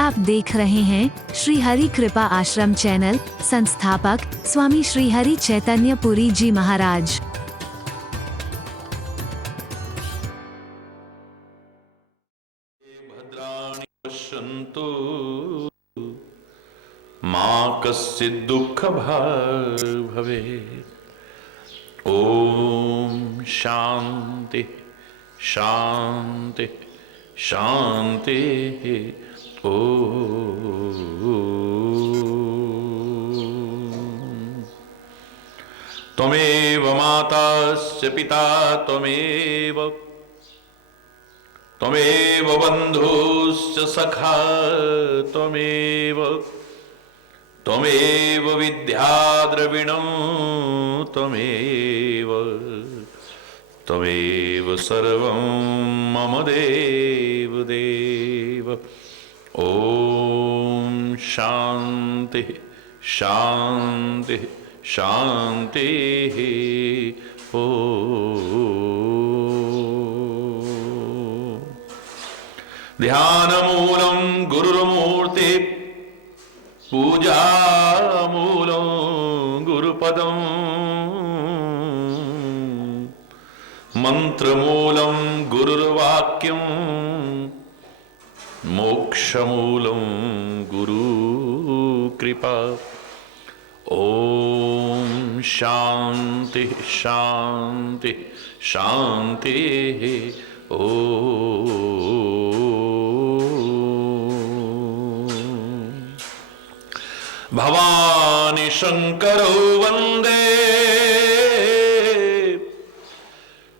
आप देख रहे हैं श्री हरि कृपा आश्रम चैनल। संस्थापक स्वामी श्री हरि चैतन्य पुरी जी महाराज। भद्राणि पश्यन्तु मा कश्चित् दुःखभाग् भवेत्। ओम शांति शांति शांति। त्वमेव माताश्च पिता त्वमेव त्वमेव बन्धुश्च सखा त्वमेव त्वमेव विद्या द्रविणं त्वमेव त्वमेव सर्वं मम देव देव। ओम शांति शांति शांति। ध्यानमूलं गुरुर्मूर्ति पूजामूलं गुरुपदं मंत्रमूलं गुरुर्वाक्यं मोक्षमूलं गुरुकृपा। ओम शांति शांति शांति। भवानी शंकरो वंदे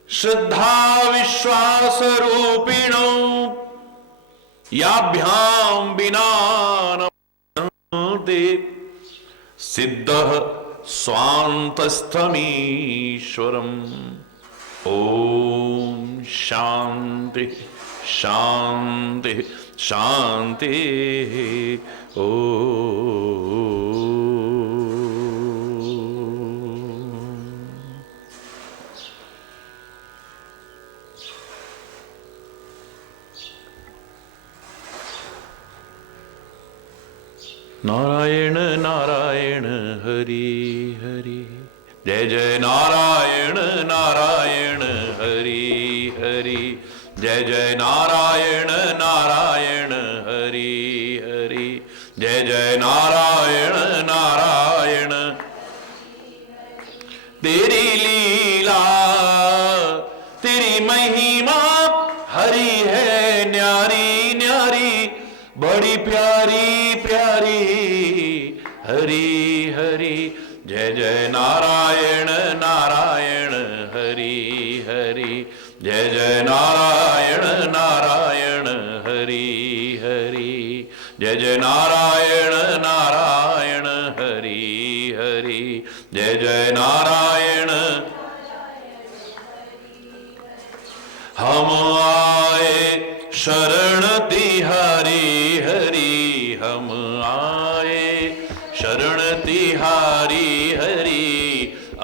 श्रद्धा विश्वास रूपिणो याभ्यां विना नमते सिद्धः स्वान्तस्थमीश्वरम्। ओम शांति शांति शांति। नारायण नारायण हरि हरि। जय जय नारायण नारायण हरि हरि। जय जय नारायण नारायण हरि हरि। जय जय नारायण नारायण। तेरी लीला तेरी महिमा हरि है न्यारी न्यारी बड़ी प्यारी प्यारी हरि हरि। जय जय नारायण नारायण हरि हरि। जय जय नारायण नारायण हरि हरि। जय जय नारायण नारायण हरि हरि। जय जय नारायण। हम आए शरण तिहारी हरि। हम आए शरण तिहारी हरि।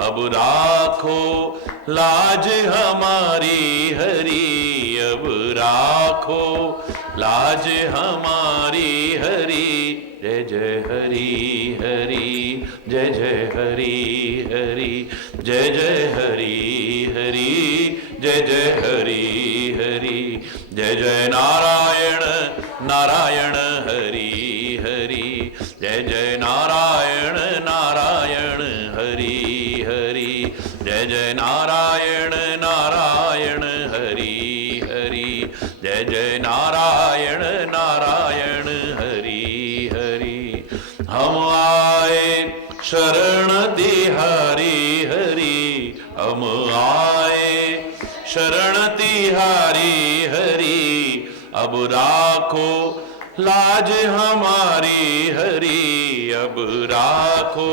अब राखो लाज हमारी हरि। अब राखो लाज हमारी हरि। जय जय हरि हरि। जय जय हरि हरि। जय जय हरि हरि। जय जय हरि हरि। जय जय नारायण नारायण हरि हरि। जय जय नारायण नारायण हरि हरि। जय जय नारायण नारायण हरि हरि। जय जय नारायण नारायण हरि हरि। हम आए शरण तिहारी हरि। हम आए शरण तिहारी हरि। अब राखो लाज हमारी हरि। अब राखो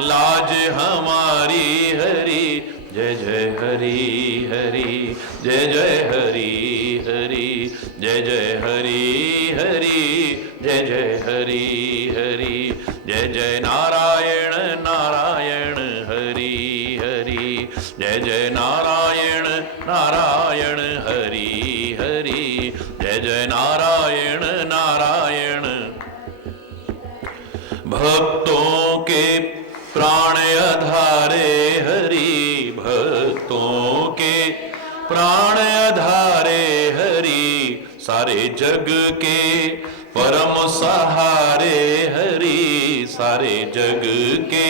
लाज हमारी हरि। जय जय हरि हरि। जय जय हरि हरि। जय जय हरि हरि। जय जय हरि हरि। जय जय नारायण नारायण हरि हरि। जय जय नारायण नारायण हरि हरि। जय जय नारायण नारायण भक्तों के प्राण आधारे हरि, भक्तों के प्राण आधारे हरि, सारे जग के परम सहारे हरि, सारे जग के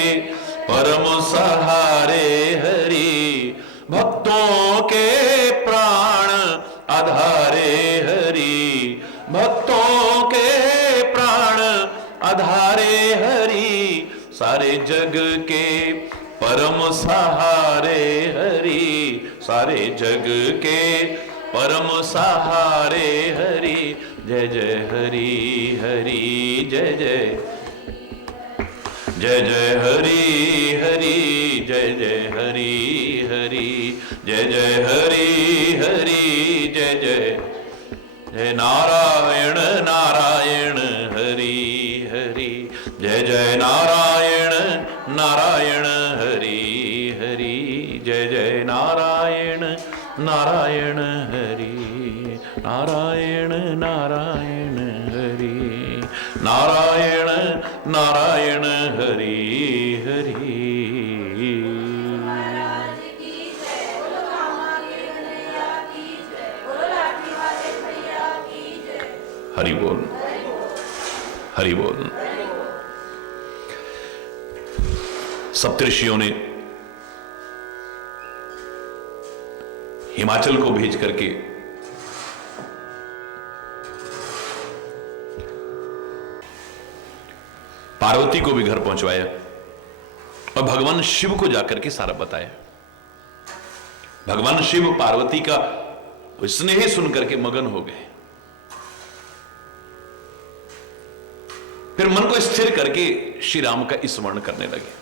परम सहारे हरि, भक्तों के प्राण आधारे हरि, भक्तों के प्राण आधारे हरि, सारे जग के परम सहारे हरि, सारे जग के परम सहारे हरि। जय जय हरि हरि जय जय, जय जय हरि हरि जय जय हरि हरि, जय जय हरि हरि जय जय, जय नारायण नारायण हरि हरि, जय जय नारायण नारायण हरि हरि, जय जय नारायण नारायण हरि, नारायण नारायण हरि, नारायण नारायण हरि हरि। हरि बोल, हरि बोल। सप्तऋषियों ने हिमाचल को भेज करके पार्वती को भी घर पहुंचवाया और भगवान शिव को जाकर के सारा बताया। भगवान शिव पार्वती का स्नेह सुनकर के मगन हो गए। फिर मन को स्थिर करके श्री राम का स्मरण करने लगे।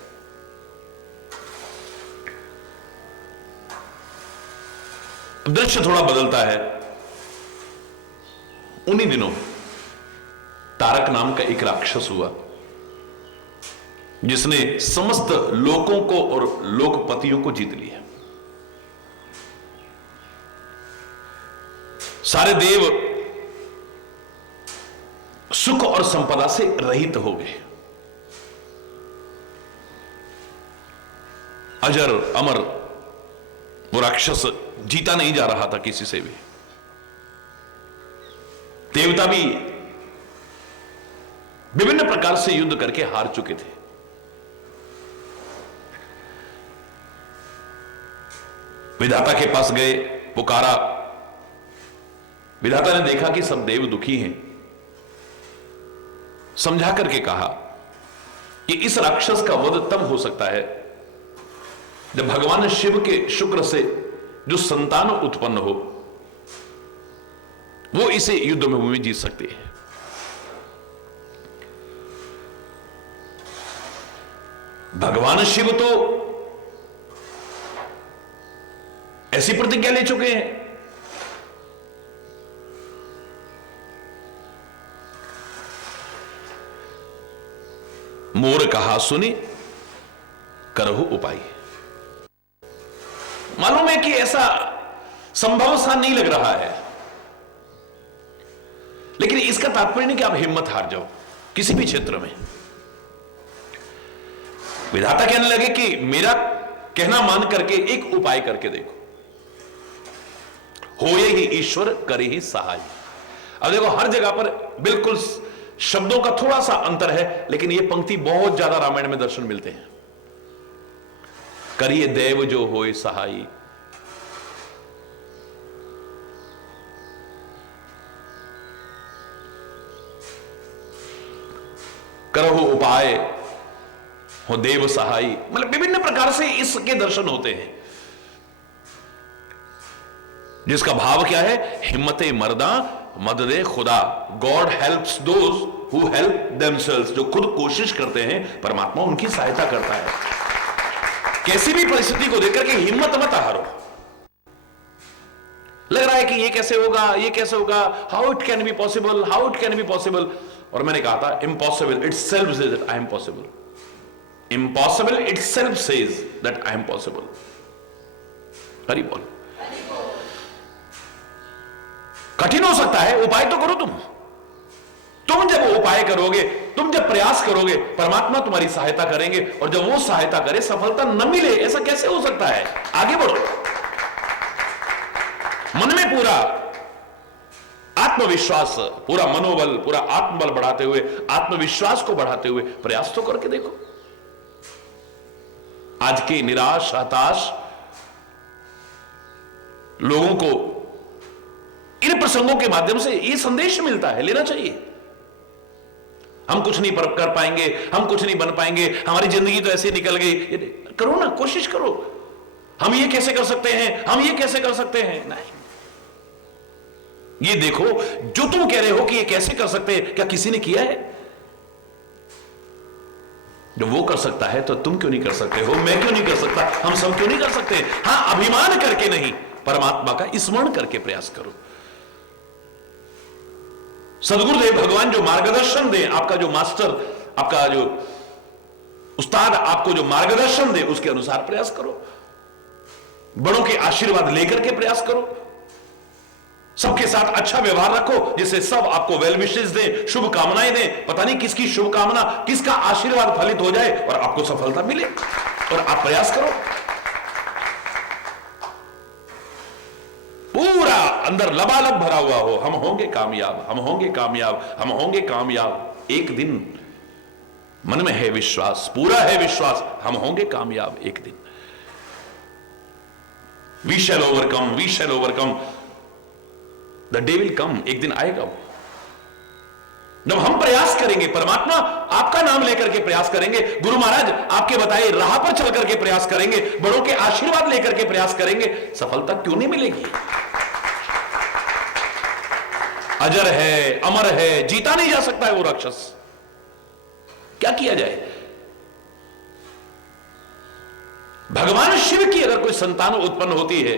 दृश्य थोड़ा बदलता है। उन्हीं दिनों तारक नाम का एक राक्षस हुआ जिसने समस्त लोकों को और लोकपतियों को जीत लिया। सारे देव सुख और संपदा से रहित हो गए। अजर अमर वो राक्षस जीता नहीं जा रहा था किसी से भी। देवता भी विभिन्न प्रकार से युद्ध करके हार चुके थे। विधाता के पास गए, पुकारा। विधाता ने देखा कि सब देव दुखी हैं, समझा करके कहा कि इस राक्षस का वध तब हो सकता है जब भगवान शिव के शुक्र से जो संतान उत्पन्न हो, वो इसे युद्ध में भूमि जीत सकती है। भगवान शिव तो ऐसी प्रतिज्ञा ले चुके हैं। मोर कहा सुनी करहु उपाय। मालूम है कि ऐसा संभव सा नहीं लग रहा है, लेकिन इसका तात्पर्य नहीं कि आप हिम्मत हार जाओ किसी भी क्षेत्र में। विधाता कहने लगे कि मेरा कहना मान करके एक उपाय करके देखो। होए ही ईश्वर करे ही सहाय। अब देखो हर जगह पर बिल्कुल शब्दों का थोड़ा सा अंतर है, लेकिन यह पंक्ति बहुत ज्यादा रामायण में दर्शन मिलते हैं। करिए देव जो होए सहाय। करहु उपाय हो देव सहाय। मतलब विभिन्न प्रकार से इसके दर्शन होते हैं, जिसका भाव क्या है? हिम्मते मर्दा मददे खुदा। God helps those who help themselves. जो खुद कोशिश करते हैं, परमात्मा उनकी सहायता करता है। कैसी भी परिस्थिति को देखकर के हिम्मत मत हारो। लग रहा है कि ये कैसे होगा, ये कैसे होगा, how it can be possible, how it can be possible. और मैंने कहा था impossible it self says that I am possible. Impossible it self says that I am possible. Hari बोल। कठिन हो सकता है, उपाय तो करो तुम जब उपाय करोगे, तुम जब प्रयास करोगे, परमात्मा तुम्हारी सहायता करेंगे, और जब वो सहायता करे सफलता न मिले, ऐसा कैसे हो सकता है? आगे बढ़ो, मन में पूरा आत्मविश्वास, पूरा मनोबल, पूरा आत्मबल बढ़ाते हुए, आत्मविश्वास को बढ़ाते हुए प्रयास तो करके देखो। आज के निराश हताश लोगों को इन प्रसंगों के माध्यम से यह संदेश मिलता है, लेना चाहिए। हम कुछ नहीं कर पाएंगे, हम कुछ नहीं बन पाएंगे, हमारी जिंदगी तो ऐसे निकल गई। करो ना, कोशिश करो। हम ये कैसे कर सकते हैं, हम ये कैसे कर सकते हैं? नहीं, ये देखो, जो तुम कह रहे हो कि ये कैसे कर सकते हैं, क्या किसी ने किया है? जो वो कर सकता है तो तुम क्यों नहीं कर सकते हो? मैं क्यों नहीं कर सकता? हम सब क्यों नहीं कर सकते? हां, अभिमान करके नहीं, परमात्मा का स्मरण करके प्रयास करो। सदगुरुदेव भगवान जो मार्गदर्शन दे, आपका जो मास्टर, आपका जो उस्ताद आपको जो मार्गदर्शन दे, उसके अनुसार प्रयास करो। बड़ों के आशीर्वाद लेकर के प्रयास करो। सबके साथ अच्छा व्यवहार रखो, जिससे सब आपको वेल विशेस दें, शुभ कामनाएं दें। पता नहीं किसकी शुभ कामना, किसका आशीर्वाद फलित हो जाए और आपको सफलता मिले, और आप प्रयास करो। पूरा अंदर लबालब भरा हुआ हो, हम होंगे कामयाब, हम होंगे कामयाब, हम होंगे कामयाब। एक दिन मन में है विश्वास, पूरा है विश्वास, हम होंगे कामयाब एक दिन। We shall overcome, we shall overcome. The day will come, एक दिन आएगा वो, जब हम प्रयास करेंगे, परमात्मा आपका नाम लेकर के प्रयास करेंगे, गुरु महाराज आपके बताए राह पर चल करके प्रयास करेंगे, बड़ों के आशीर्वाद लेकर के प्रयास करेंगे, सफलता क्यों नहीं मिलेगी? अजर है, अमर है, जीता नहीं जा सकता है वो राक्षस। क्या किया जाए? भगवान शिव की अगर कोई संतान उत्पन्न होती है,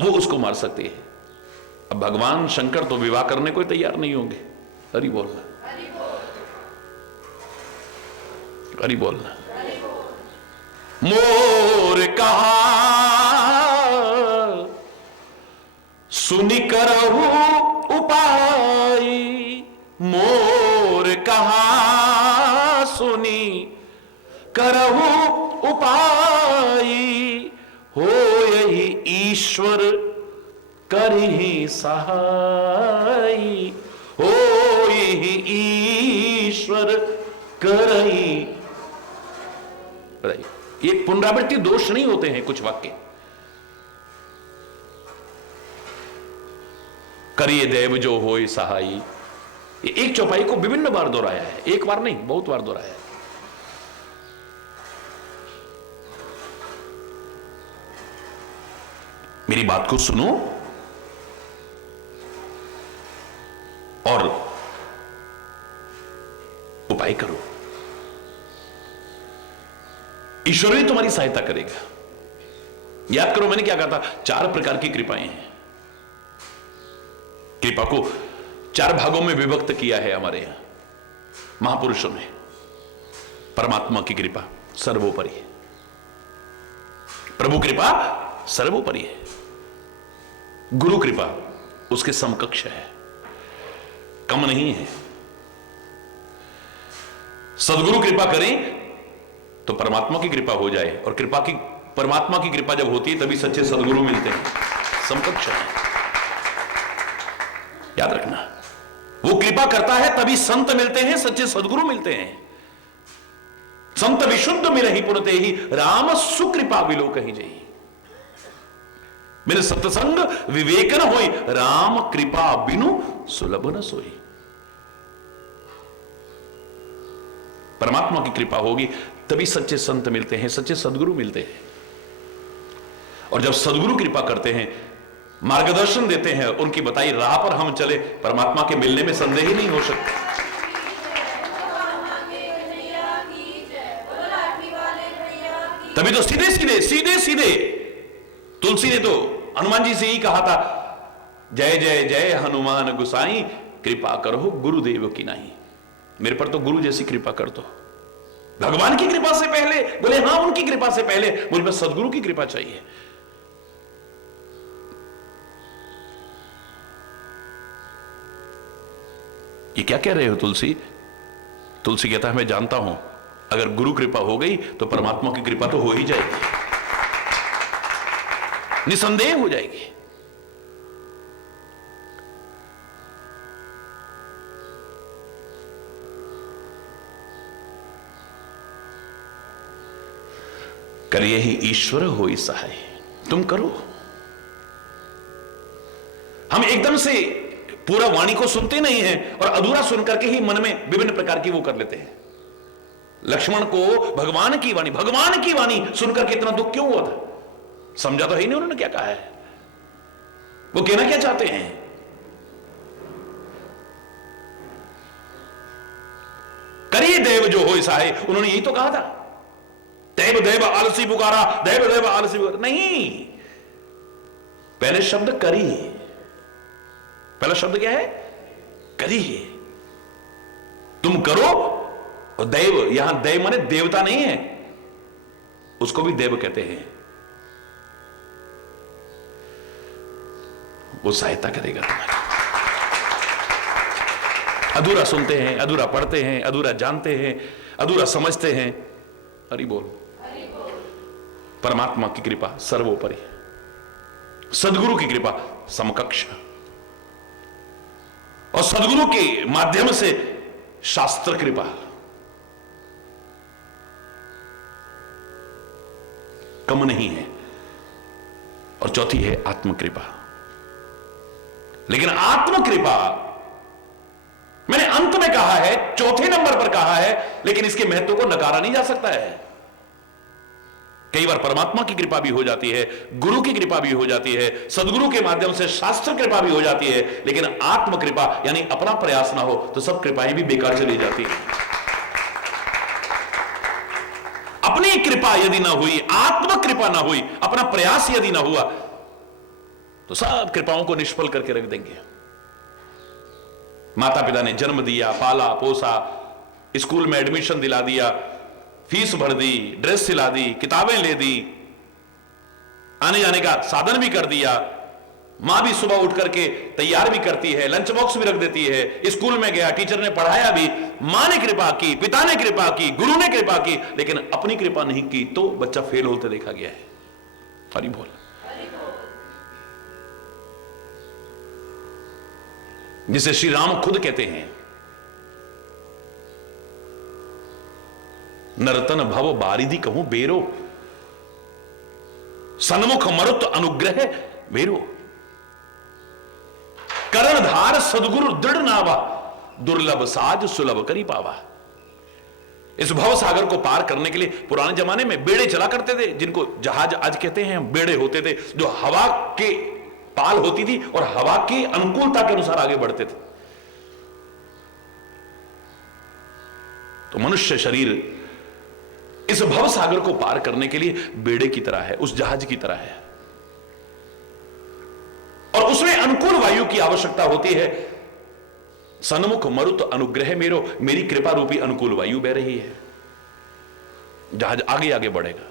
वो उसको मार सकती है। अब भगवान शंकर तो विवाह करने को तैयार नहीं होंगे। हरि बोलना, हरि बोलना। मोर कहा सुनी करहु उपाय, मोर कहा सुनी करहु उपाय, हो यही ईश्वर करहि सहाय, हो यही ईश्वर करहि। ये पुनरावृत्ति दोष नहीं होते हैं कुछ वाक्य। करिए देव जो होय सहाय, ये एक चौपाई को विभिन्न बार दोहराया है, एक बार नहीं, बहुत बार दोहराया है। मेरी बात को सुनो और उपाय करो। ईश्वर ही तुम्हारी सहायता करेगा। याद करो मैंने क्या कहा था, 4 प्रकार की कृपाएं हैं। कृपा को 4 भागों में विभक्त किया है हमारे यहां महापुरुषों ने। परमात्मा की कृपा सर्वोपरि है, प्रभु कृपा सर्वोपरि है, गुरु कृपा उसके समकक्ष है, कम नहीं है। सदगुरु कृपा करें तो परमात्मा की कृपा हो जाए, और परमात्मा की कृपा जब होती है तभी सच्चे सदगुरु मिलते हैं, समकक्ष है। याद रखना, वो कृपा करता है तभी संत मिलते हैं, सच्चे सदगुरु मिलते हैं। संत विशुद्ध मिलहि पुनते ही, राम सुकृपा विलो कही जई। मेरे सत्संग विवेकन होई, राम कृपा बिनु सुलभ न सोई। परमात्मा की कृपा होगी तभी सच्चे संत मिलते हैं, सच्चे सदगुरु मिलते हैं। और जब सदगुरु कृपा करते हैं, मार्गदर्शन देते हैं, उनकी बताई राह पर हम चले, परमात्मा के मिलने में संदेह ही नहीं हो सकता। तभी तो सीधे सीधे सीधे सीधे तुलसी ने तो हनुमान जी से ही कहा था, जय जय जय हनुमान गुसाई, कृपा करो गुरुदेव की नहीं। मेरे पर तो गुरु जैसी कृपा कर दो। भगवान की कृपा से पहले बोले, हां उनकी कृपा से पहले मुझ पर सदगुरु की कृपा चाहिए। ये क्या कह रहे हो तुलसी? तुलसी कहता है मैं जानता हूं, अगर गुरु कृपा हो गई तो परमात्मा की कृपा तो हो ही जाएगी, निसंदेह हो जाएगी। करिए ही ईश्वर हो सहाय, तुम करो। हम एकदम से पूरा वाणी को सुनते नहीं हैं और अधूरा सुन करके ही मन में विभिन्न प्रकार की वो कर लेते हैं। लक्ष्मण को भगवान की वाणी सुनकर के इतना दुख क्यों हुआ था? समझा तो है ही नहीं उन्होंने क्या कहा है, वो कहना क्या चाहते हैं। करिए देव जो हो सहाय, उन्होंने यही तो कहा था। देव देव आलसी पुकारा, देव देव आलसी पुकारा, नहीं। पहले शब्द करी, पहला शब्द क्या है? करिए, तुम करो। और देव, यहां देव माने देवता नहीं है, उसको भी देव कहते हैं। वो सहायता करेगा तुम्हारी। अधूरा सुनते हैं, अधूरा पढ़ते हैं, अधूरा जानते हैं, अधूरा समझते हैं। हरि बोल। परमात्मा की कृपा सर्वोपरि, सदगुरु की कृपा समकक्ष, और सदगुरु के माध्यम से शास्त्र कृपा, कम नहीं है। और चौथी है आत्म कृपा। लेकिन आत्म कृपा मैंने अंत में कहा है, चौथे नंबर पर कहा है, लेकिन इसके महत्व को नकारा नहीं जा सकता है। कई बार परमात्मा की कृपा भी हो जाती है, गुरु की कृपा भी हो जाती है, सदगुरु के माध्यम से शास्त्र कृपा भी हो जाती है, लेकिन आत्म कृपा यानी अपना प्रयास ना हो तो सब कृपाएं भी बेकार चली जाती है। अपनी कृपा यदि ना हुई, आत्म कृपा ना हुई, अपना प्रयास यदि ना हुआ, तो सब कृपाओं को निष्फल करके रख देंगे। माता पिता ने जन्म दिया, पाला पोसा, स्कूल में एडमिशन दिला दिया, फीस भर दी, ड्रेस सिला दी, किताबें ले दी, आने जाने का साधन भी कर दिया, मां भी सुबह उठ करके तैयार भी करती है, लंच बॉक्स भी रख देती है, स्कूल में गया, टीचर ने पढ़ाया भी, मां ने कृपा की, पिता ने कृपा की, गुरु ने कृपा की, लेकिन अपनी कृपा नहीं की तो बच्चा फेल होते देखा गया है। हरि बोल। जिसे श्री राम खुद कहते हैं, नरतन भव बारिधि कहूं बेरो, सन्मुख मरुत अनुग्रह बेरो, करणधार सदगुरु दृढ़ नावा, दुर्लभ साज सुलभ करी पावा। इस भव सागर को पार करने के लिए पुराने जमाने में बेड़े चला करते थे, जिनको जहाज आज कहते हैं। बेड़े होते थे जो हवा के पाल होती थी और हवा की अनुकूलता के अनुसार आगे बढ़ते थे। तो मनुष्य शरीर इस भव सागर को पार करने के लिए बेड़े की तरह है, उस जहाज की तरह है, और उसमें अनुकूल वायु की आवश्यकता होती है। सन्मुख मरुत अनुग्रह मेरो, मेरी कृपा रूपी अनुकूल वायु बह रही है, जहाज आगे आगे बढ़ेगा।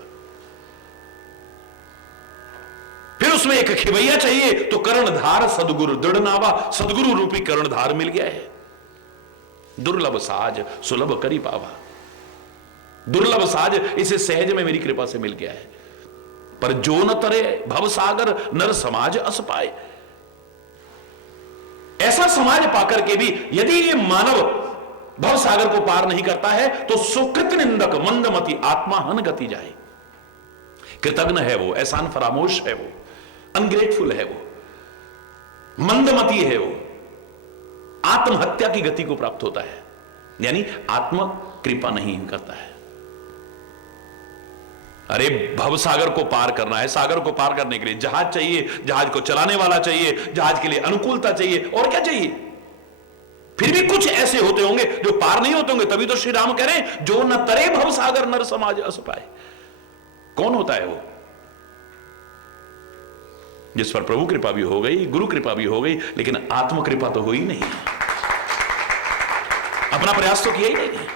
फिर उसमें एक खिवैया चाहिए, तो कर्णधार सदगुरु दृढ़ नावा, सदगुरु रूपी कर्णधार मिल गया है। दुर्लभ साज सुलभ करी पावा, दुर्लभ साज इसे सहज में मेरी कृपा से मिल गया है। पर जो न तरे भव सागर नर समाज अस पाए, ऐसा समाज पाकर के भी यदि ये मानव भव सागर को पार नहीं करता है तो सुकृत निंदक मंदमति आत्मा हन गति जाए। कृतज्ञ है वो, एहसान फरामोश है वो, अनग्रेटफुल है वो, मंदमती है वो, आत्महत्या की गति को प्राप्त होता है, यानी आत्म कृपा नहीं करता है। अरे भव सागर को पार करना है, सागर को पार करने के लिए जहाज चाहिए, जहाज को चलाने वाला चाहिए, जहाज के लिए अनुकूलता चाहिए, और क्या चाहिए। फिर भी कुछ ऐसे होते होंगे जो पार नहीं होते होंगे, तभी तो श्री राम कह रहे हैं जो न तरे भव सागर नर समाज अस पाए। कौन होता है वो? जिस पर प्रभु कृपा भी हो गई, गुरु कृपा भी हो गई, लेकिन आत्म कृपा तो हो ही नहीं, अपना प्रयास तो किया ही नहीं है।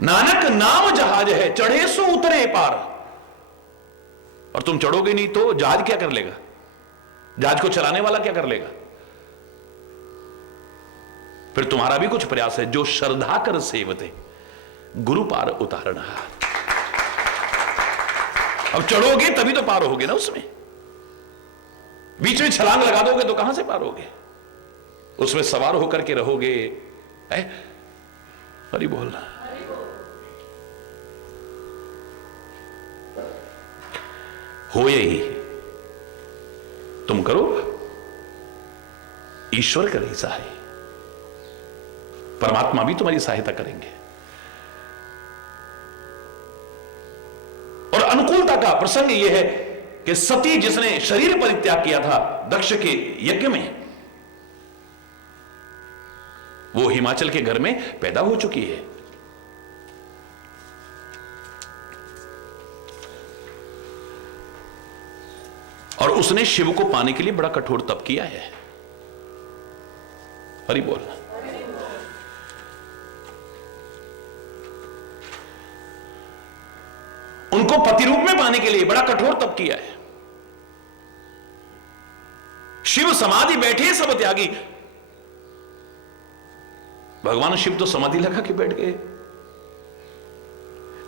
नानक नाम जहाज है, चढ़े सो उतरे पार। और तुम चढ़ोगे नहीं तो जहाज क्या कर लेगा? जहाज को चलाने वाला क्या कर लेगा? फिर तुम्हारा भी कुछ प्रयास है, जो श्रद्धा कर सेवते गुरु पार उतारना। अब चढ़ोगे तभी तो पार होगे ना, उसमें बीच में छलांग लगा दोगे तो कहां से पार होगे? उसमें सवार होकर के रहोगे। हरि बोलना। हो यही तुम करो, ईश्वर करे सहाय, परमात्मा भी तुम्हारी सहायता करेंगे। और अनुकूलता का प्रसंग यह है कि सती जिसने शरीर परित्याग किया था दक्ष के यज्ञ में, वो हिमाचल के घर में पैदा हो चुकी है। और उसने शिव को पाने के लिए बड़ा कठोर तप किया है। हरि बोल। उनको पति रूप में पाने के लिए बड़ा कठोर तप किया है। शिव समाधि बैठे सब त्यागी, भगवान शिव तो समाधि लगा के बैठ गए।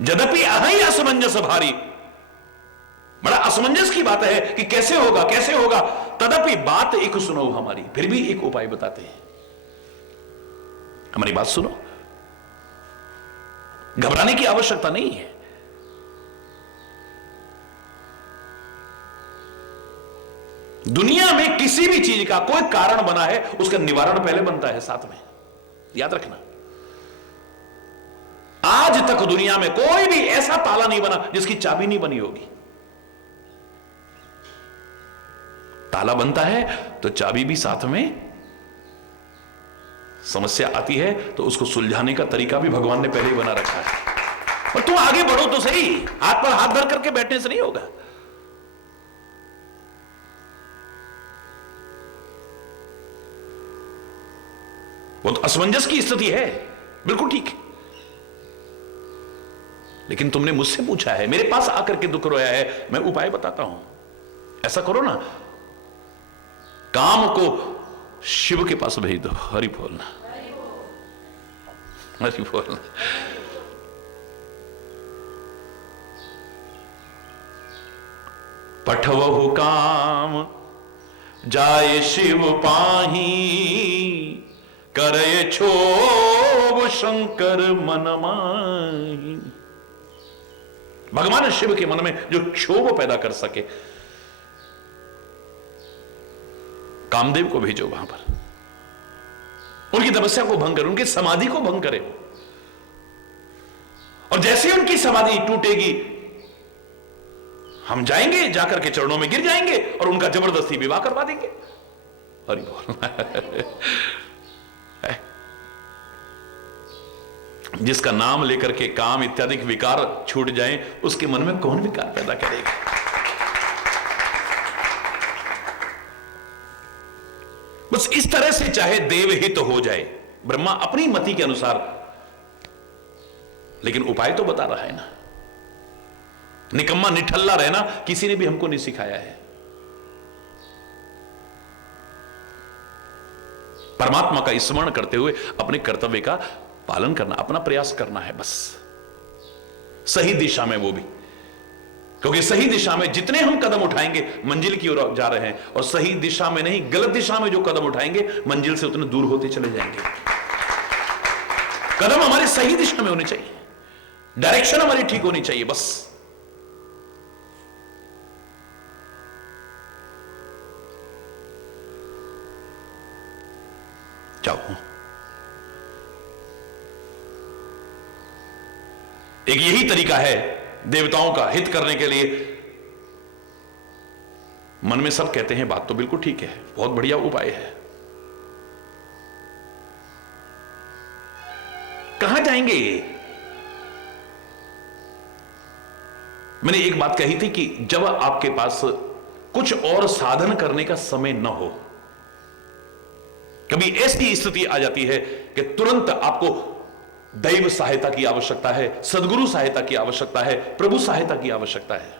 यद्यपि अहै असमंजस भारी, बड़ा असमंजस की बात है कि कैसे होगा कैसे होगा, तदपि बात एक सुनो हमारी, फिर भी एक उपाय बताते हैं। हमारी बात सुनो, घबराने की आवश्यकता नहीं है। दुनिया में किसी भी चीज का कोई कारण बना है, उसका निवारण पहले बनता है साथ में, याद रखना। आज तक दुनिया में कोई भी ऐसा ताला नहीं बना जिसकी चाबी नहीं बनी होगी। ताला बनता है तो चाबी भी साथ में। समस्या आती है तो उसको सुलझाने का तरीका भी भगवान ने पहले ही बना रखा है। और तुम आगे बढ़ो तो सही, हाथ पर हाथ धर करके बैठने से नहीं होगा। वो तो असमंजस की स्थिति है, बिल्कुल ठीक है। लेकिन तुमने मुझसे पूछा है, मेरे पास आकर के दुख रोया है, मैं उपाय बताता हूं। ऐसा करो ना, काम को शिव के पास भेज दो। हरि बोलना, हरि बोलना। पठवहु काम जाए शिव पाही, करे क्षोभ शंकर मन माही। भगवान शिव के मन में जो क्षोभ पैदा कर सके, कामदेव को भेजो वहां पर, उनकी तपस्या को भंग करे, उनकी समाधि को भंग करे। और जैसे उनकी समाधि टूटेगी, हम जाएंगे, जाकर के चरणों में गिर जाएंगे और उनका जबरदस्ती विवाह करवा देंगे। हरि बोल। जिसका नाम लेकर के काम इत्यादि विकार छूट जाएं, उसके मन में कौन विकार पैदा करेगा? बस इस तरह से चाहे देवहित तो हो जाए, ब्रह्मा अपनी मति के अनुसार, लेकिन उपाय तो बता रहा है ना। निकम्मा निठल्ला रहना किसी ने भी हमको नहीं सिखाया है। परमात्मा का स्मरण करते हुए अपने कर्तव्य का पालन करना, अपना प्रयास करना है बस, सही दिशा में वो भी। क्योंकि सही दिशा में जितने हम कदम उठाएंगे मंजिल की ओर जा रहे हैं, और सही दिशा में नहीं, गलत दिशा में जो कदम उठाएंगे मंजिल से उतने दूर होते चले जाएंगे। कदम हमारे सही दिशा में होने चाहिए, डायरेक्शन हमारी ठीक होनी चाहिए बस। जाओ, एक यही तरीका है देवताओं का हित करने के लिए। मन में सब कहते हैं बात तो बिल्कुल ठीक है, बहुत बढ़िया उपाय है, कहां जाएंगे? मैंने एक बात कही थी कि जब आपके पास कुछ और साधन करने का समय न हो, कभी ऐसी स्थिति आ जाती है कि तुरंत आपको दैव सहायता की आवश्यकता है, सदगुरु सहायता की आवश्यकता है, प्रभु सहायता की आवश्यकता है।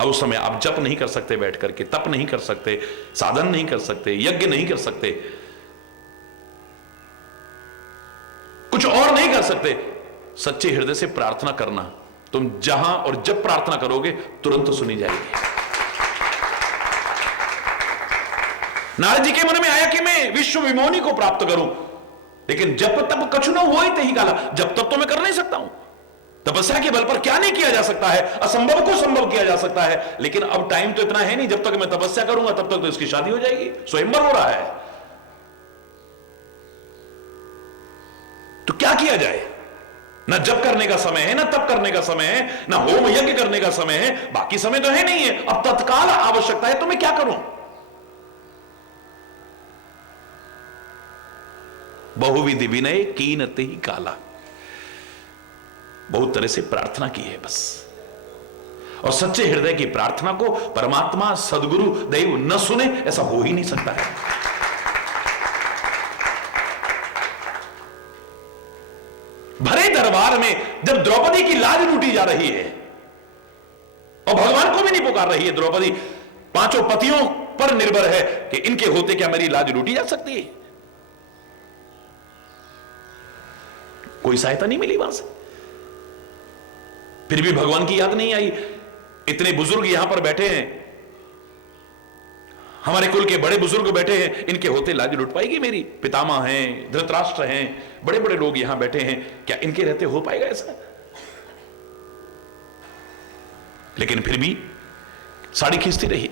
अब उस समय आप जप नहीं कर सकते बैठ करके, तप नहीं कर सकते, साधन नहीं कर सकते, यज्ञ नहीं कर सकते, कुछ और नहीं कर सकते। सच्चे हृदय से प्रार्थना करना, तुम जहां और जब प्रार्थना करोगे तुरंत सुनी जाएगी। नारद जी के मन में आया कि मैं विश्व विमोहनी को प्राप्त करूं, लेकिन जब तब कछु न हो ही काला, जब तब तो मैं कर नहीं सकता हूं। तपस्या के बल पर क्या नहीं किया जा सकता है, असंभव को संभव किया जा सकता है। लेकिन अब टाइम तो इतना है नहीं, जब तक मैं तपस्या करूंगा तब तक तो इसकी शादी हो जाएगी, स्वयंवर हो रहा है। तो क्या किया जाए? ना जप करने का समय है, ना तप करने का समय है, ना होम यज्ञ करने का समय है, बाकी समय तो है नहीं है। अब तत्काल आवश्यकता है, तो मैं क्या करूं? बहुविधि विनय कीनते ही काला, बहुत तरह से प्रार्थना की है बस। और सच्चे हृदय की प्रार्थना को परमात्मा सदगुरु दैव न सुने, ऐसा हो ही नहीं सकता है। भरे दरबार में जब द्रौपदी की लाज लूटी जा रही है और भगवान को भी नहीं पुकार रही है, द्रौपदी पांचों पतियों पर निर्भर है कि इनके होते क्या मेरी लाज लूटी जा सकती है, कोई सहायता नहीं मिली वहां से। फिर भी भगवान की याद नहीं आई। इतने बुजुर्ग यहां पर बैठे हैं, हमारे कुल के बड़े बुजुर्ग बैठे हैं, इनके होते लाज लुट पाएगी मेरी? पितामह हैं, धृतराष्ट्र हैं, बड़े बड़े लोग यहां बैठे हैं, क्या इनके रहते हो पाएगा ऐसा? लेकिन फिर भी साड़ी खींचती रही,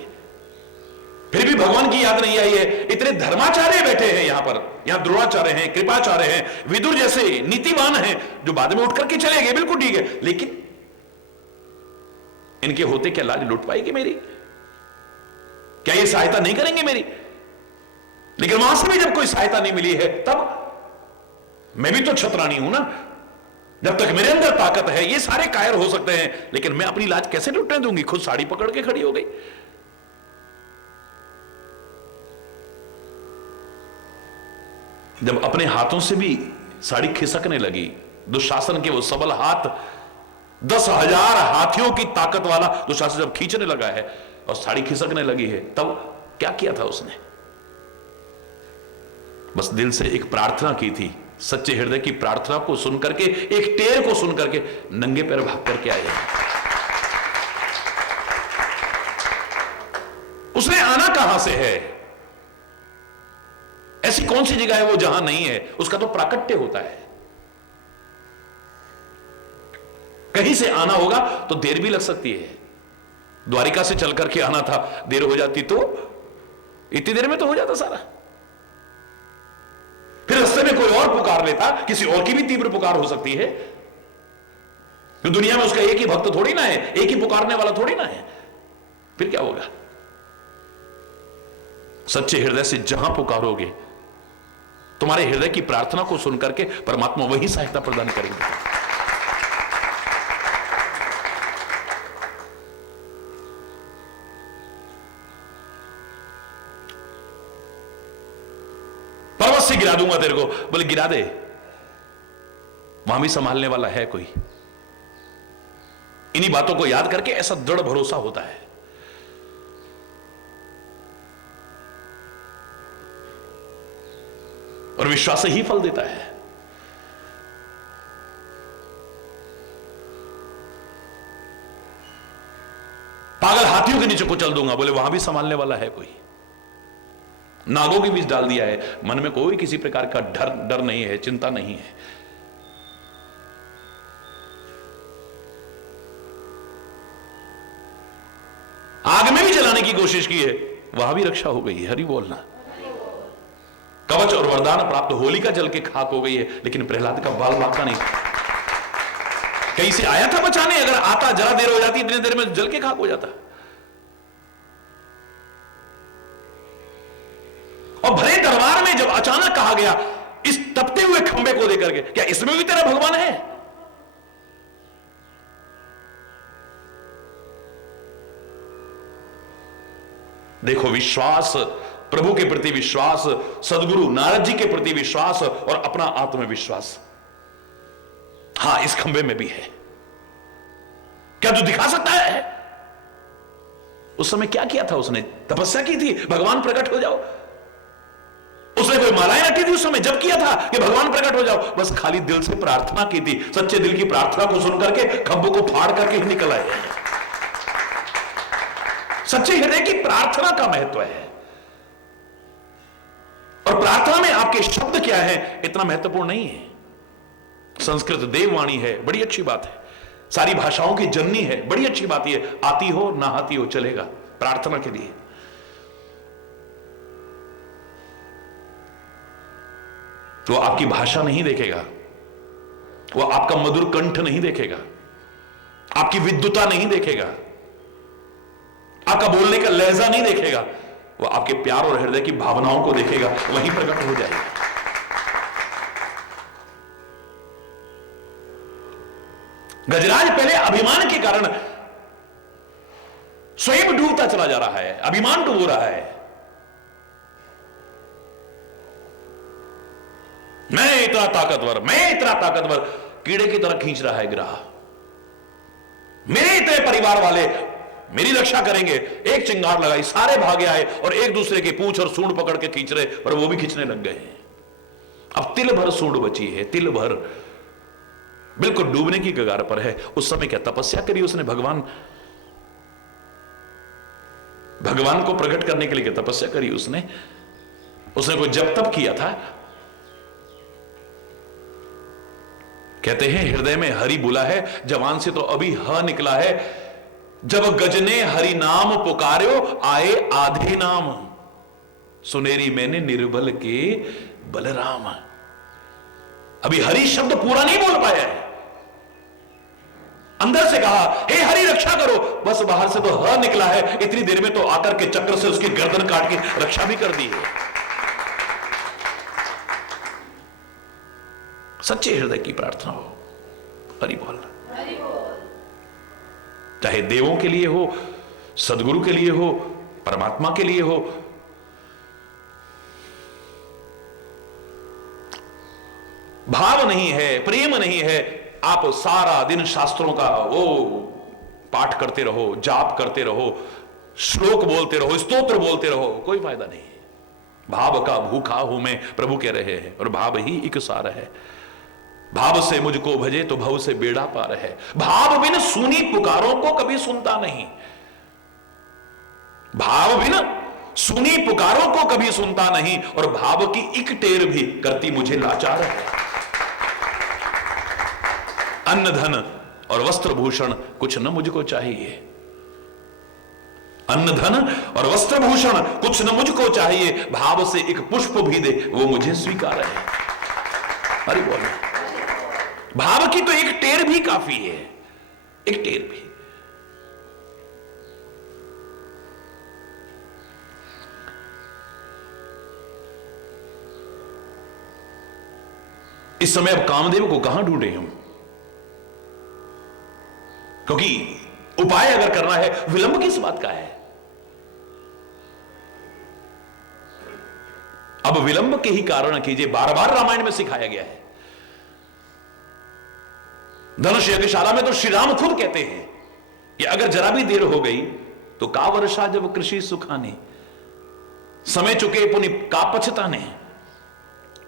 फिर भी भगवान की याद नहीं आई है। इतने धर्माचार्य बैठे हैं यहां पर, यहां द्रोणाचार्य हैं, कृपाचार्य हैं, विदुर जैसे नीतिवान हैं जो बाद में उठ करके चले गए, बिल्कुल ठीक है, लेकिन इनके होते क्या लाज लुट पाएगी मेरी? क्या ये सहायता नहीं करेंगे मेरी? लेकिन वहां से भी जब कोई सहायता नहीं मिली है, तब मैं भी तो छतरानी हूं ना। जब तक मेरे अंदर ताकत है, ये सारे कायर हो सकते हैं, लेकिन मैं अपनी लाज कैसे लुटने दूंगी? खुद साड़ी पकड़ के खड़ी हो गई। जब अपने हाथों से भी साड़ी खिसकने लगी, दुशासन के वो सबल हाथ, 10,000 हाथियों की ताकत वाला दुशासन जब खींचने लगा है और साड़ी खिसकने लगी है, तब क्या किया था उसने? बस दिल से एक प्रार्थना की थी। सच्चे हृदय की प्रार्थना को सुन करके, एक टेर को सुन करके नंगे पैर भाग करके आए। उसने आना कहां से है? ऐसी कौन सी जगह है वो जहां नहीं है? उसका तो प्राकट्य होता है। कहीं से आना होगा तो देर भी लग सकती है। द्वारिका से चल करके आना था, देर हो जाती तो इतनी देर में तो हो जाता सारा। फिर रास्ते में कोई और पुकार लेता, किसी और की भी तीव्र पुकार हो सकती है। तो दुनिया में उसका एक ही भक्त थोड़ी ना है, एक ही पुकारने वाला थोड़ी ना है। फिर क्या होगा? सच्चे हृदय से जहां पुकारोगे, तुम्हारे हृदय की प्रार्थना को सुनकर के परमात्मा वही सहायता प्रदान करेंगे। पर्वत से गिरा दूंगा तेरे को, बोले गिरा दे, वहां भी संभालने वाला है कोई। इन्हीं बातों को याद करके ऐसा दृढ़ भरोसा होता है। और विश्वास ही फल देता है। पागल हाथियों के नीचे कुचल दूंगा, बोले वहां भी संभालने वाला है कोई। नागों के बीच डाल दिया है, मन में कोई किसी प्रकार का डर नहीं है, चिंता नहीं है। आग में भी जलाने की कोशिश की है, वहां भी रक्षा हो गई। हरि बोलना। कवच और वरदान प्राप्त, होलिका जल के खाक हो गई है, लेकिन प्रहलाद का बाल बांका नहीं। कहीं से आया था बचाने, अगर आता जरा देर हो जाती, इतनी देर में जल के खाक हो जाता। और भरे दरबार में जब अचानक कहा गया इस तपते हुए खंबे को देकर के, क्या इसमें भी तेरा भगवान है? देखो, विश्वास, प्रभु के प्रति विश्वास, सदगुरु नारद जी के प्रति विश्वास और अपना आत्मविश्वास, हां इस खंबे में भी है। क्या तू दिखा सकता है? उस समय क्या किया था उसने? तपस्या की थी, भगवान प्रकट हो जाओ। उसने कोई मालाएं रखी थी उस समय जब किया था कि भगवान प्रकट हो जाओ? बस खाली दिल से प्रार्थना की थी। सच्चे दिल की प्रार्थना को सुन करके खंभों को फाड़ करके ही निकल आए। सच्चे हृदय की प्रार्थना का महत्व है। और प्रार्थना में आपके शब्द क्या है इतना महत्वपूर्ण नहीं है। संस्कृत देववाणी है, बड़ी अच्छी बात है। सारी भाषाओं की जननी है, बड़ी अच्छी बात है। आती हो ना आती हो चलेगा प्रार्थना के लिए। वो आपकी भाषा नहीं देखेगा, वो आपका मधुर कंठ नहीं देखेगा, आपकी विद्युता नहीं देखेगा, आपका बोलने का लहजा नहीं देखेगा। वो आपके प्यार और हृदय की भावनाओं को देखेगा, वहीं प्रकट हो जाएगा। गजराज पहले अभिमान के कारण स्वयं डूबता चला जा रहा है, अभिमान डूब रहा है। मैं इतना ताकतवर, मैं इतना ताकतवर, कीड़े की तरह खींच रहा है गिरह। मेरे इतने परिवार वाले मेरी रक्षा करेंगे। एक चिंगार लगाई, सारे भागे आए और एक दूसरे की पूंछ और सूंड पकड़ के खींच रहे, पर वो भी खींचने लग गए। अब तिल भर सूंड बची है, तिल भर, बिल्कुल डूबने की कगार पर है। उस समय क्या तपस्या करी उसने? भगवान को प्रकट करने के लिए क्या तपस्या करी उसने? उसने कोई जप तप किया था? कहते हैं हृदय में हरि बुला है, जवान से तो अभी ह निकला है। जब गजने हरि नाम पुकार्यो, आए आधे नाम, सुनेरी मैंने निर्बल के बलराम। अभी हरि शब्द पूरा नहीं बोल पाया है। अंदर से कहा हे हरि रक्षा करो, बस बाहर से तो ह निकला है। इतनी देर में तो आकर के चक्र से उसकी गर्दन काट के रक्षा भी कर दी है। सच्चे हृदय की प्रार्थना हो, हरि बोल। चाहे देवों के लिए हो, सदगुरु के लिए हो, परमात्मा के लिए हो। भाव नहीं है, प्रेम नहीं है, आप सारा दिन शास्त्रों का वो पाठ करते रहो, जाप करते रहो, श्लोक बोलते रहो, स्तोत्र बोलते रहो, कोई फायदा नहीं। भाव का भूखा हूं मैं, प्रभु कह रहे हैं, और भाव ही एक सार है। भाव से मुझको भजे तो भव से बेड़ा पार है। भाव बिन सुनी पुकारों को कभी सुनता नहीं। भाव बिन सुनी पुकारों को कभी सुनता नहीं, और भाव की एक टेर भी करती मुझे लाचार है। अन्न धन और वस्त्र भूषण कुछ न मुझको चाहिए। अन्न धन और वस्त्र भूषण कुछ न मुझको चाहिए, भाव से एक पुष्प भी दे वो मुझे स्वीकार है। अरे बोलो, भाव की तो एक टेर भी काफी है, एक टेर भी। इस समय अब कामदेव को कहां ढूंढे हम? क्योंकि उपाय अगर करना है, विलंब किस बात का है? अब विलंब के ही कारण कीजिए, बार बार रामायण में सिखाया गया है। धनुष यज्ञशाला में तो श्री राम खुद कहते हैं कि अगर जरा भी देर हो गई तो का वर्षा जब कृषि सुखाने, समय चुके पुनि का पछताने।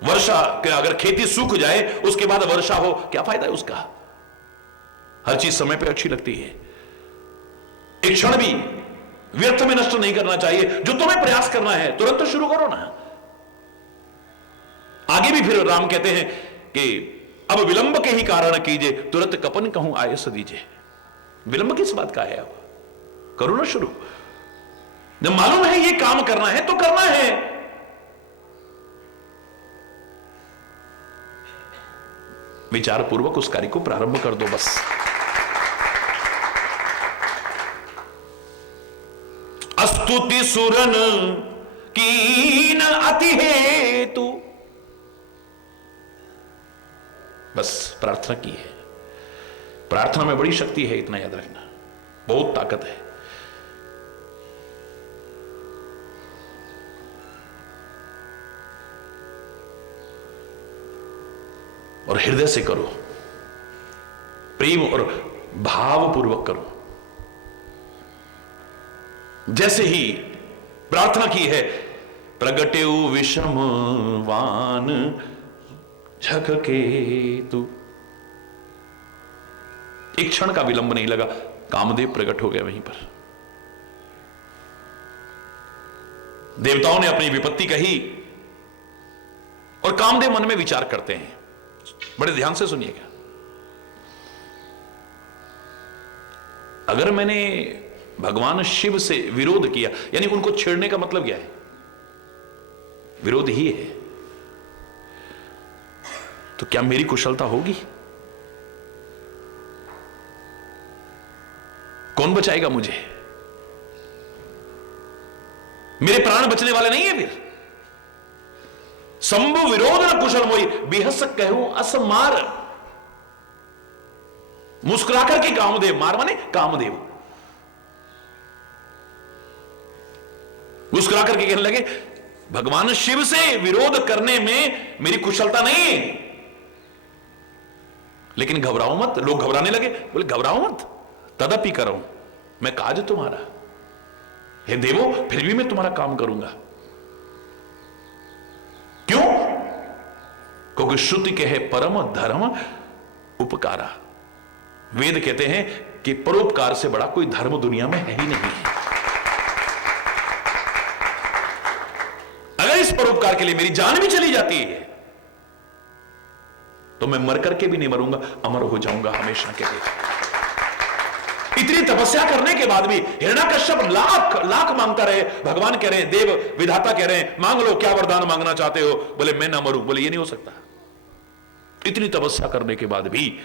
वर्षा अगर खेती सूख जाए उसके बाद वर्षा हो, क्या फायदा है उसका? हर चीज समय पे अच्छी लगती है। एक क्षण भी व्यर्थ में नष्ट नहीं करना चाहिए। जो तुम्हें प्रयास करना है तुरंत शुरू करो ना। आगे भी फिर राम कहते हैं कि अब विलंब के ही कारण कीजिए, तुरंत कपन कहूं आयस दीजिए। विलंब किस बात का है? अब करो ना शुरू। जब मालूम है ये काम करना है तो करना है। विचार पूर्वक उस कार्य को प्रारंभ कर दो बस। स्तुति सुरन कीन अति हेतु, बस प्रार्थना की है। प्रार्थना में बड़ी शक्ति है, इतना याद रखना, बहुत ताकत है। और हृदय से करो, प्रेम और भाव पूर्वक करो। जैसे ही प्रार्थना की है, प्रगटेउ विषम वान झकके तू, एक क्षण का विलंब नहीं लगा, कामदेव प्रकट हो गए वहीं पर। देवताओं ने अपनी विपत्ति कही और कामदेव मन में विचार करते हैं। बड़े ध्यान से सुनिएगा। अगर मैंने भगवान शिव से विरोध किया, यानी उनको छेड़ने का मतलब क्या है? विरोध ही है, तो क्या मेरी कुशलता होगी? कौन बचाएगा मुझे? मेरे प्राण बचने वाले नहीं है। फिर शंभु विरोध न कुशल मोई, बेहस कहूं असमार। मुस्कुराकर के कामदेव, मार माने कामदेव, मुस्कुराकर के कहने लगे भगवान शिव से विरोध करने में मेरी कुशलता नहीं है, लेकिन घबराओ मत। लोग घबराने लगे, बोले घबराओ मत, तदपि करो मैं काज तुम्हारा, हे देवो फिर भी मैं तुम्हारा काम करूंगा। क्यों? क्योंकि श्रुति कहे परम धर्म उपकारा। वेद कहते हैं कि परोपकार से बड़ा कोई धर्म दुनिया में है ही नहीं है। अगर इस परोपकार के लिए मेरी जान भी चली जाती है तो मैं मर करके भी नहीं मरूंगा, अमर हो जाऊंगा हमेशा के लिए। इतनी तपस्या करने के बाद भी हिरण्यकश्यप लाख लाख मांगता रहे। भगवान कह रहे हैं, देव विधाता कह रहे हैं, मांग लो, क्या वरदान मांगना चाहते हो? बोले मैं ना मरूं। बोले ये नहीं हो सकता। इतनी तपस्या करने के बाद भी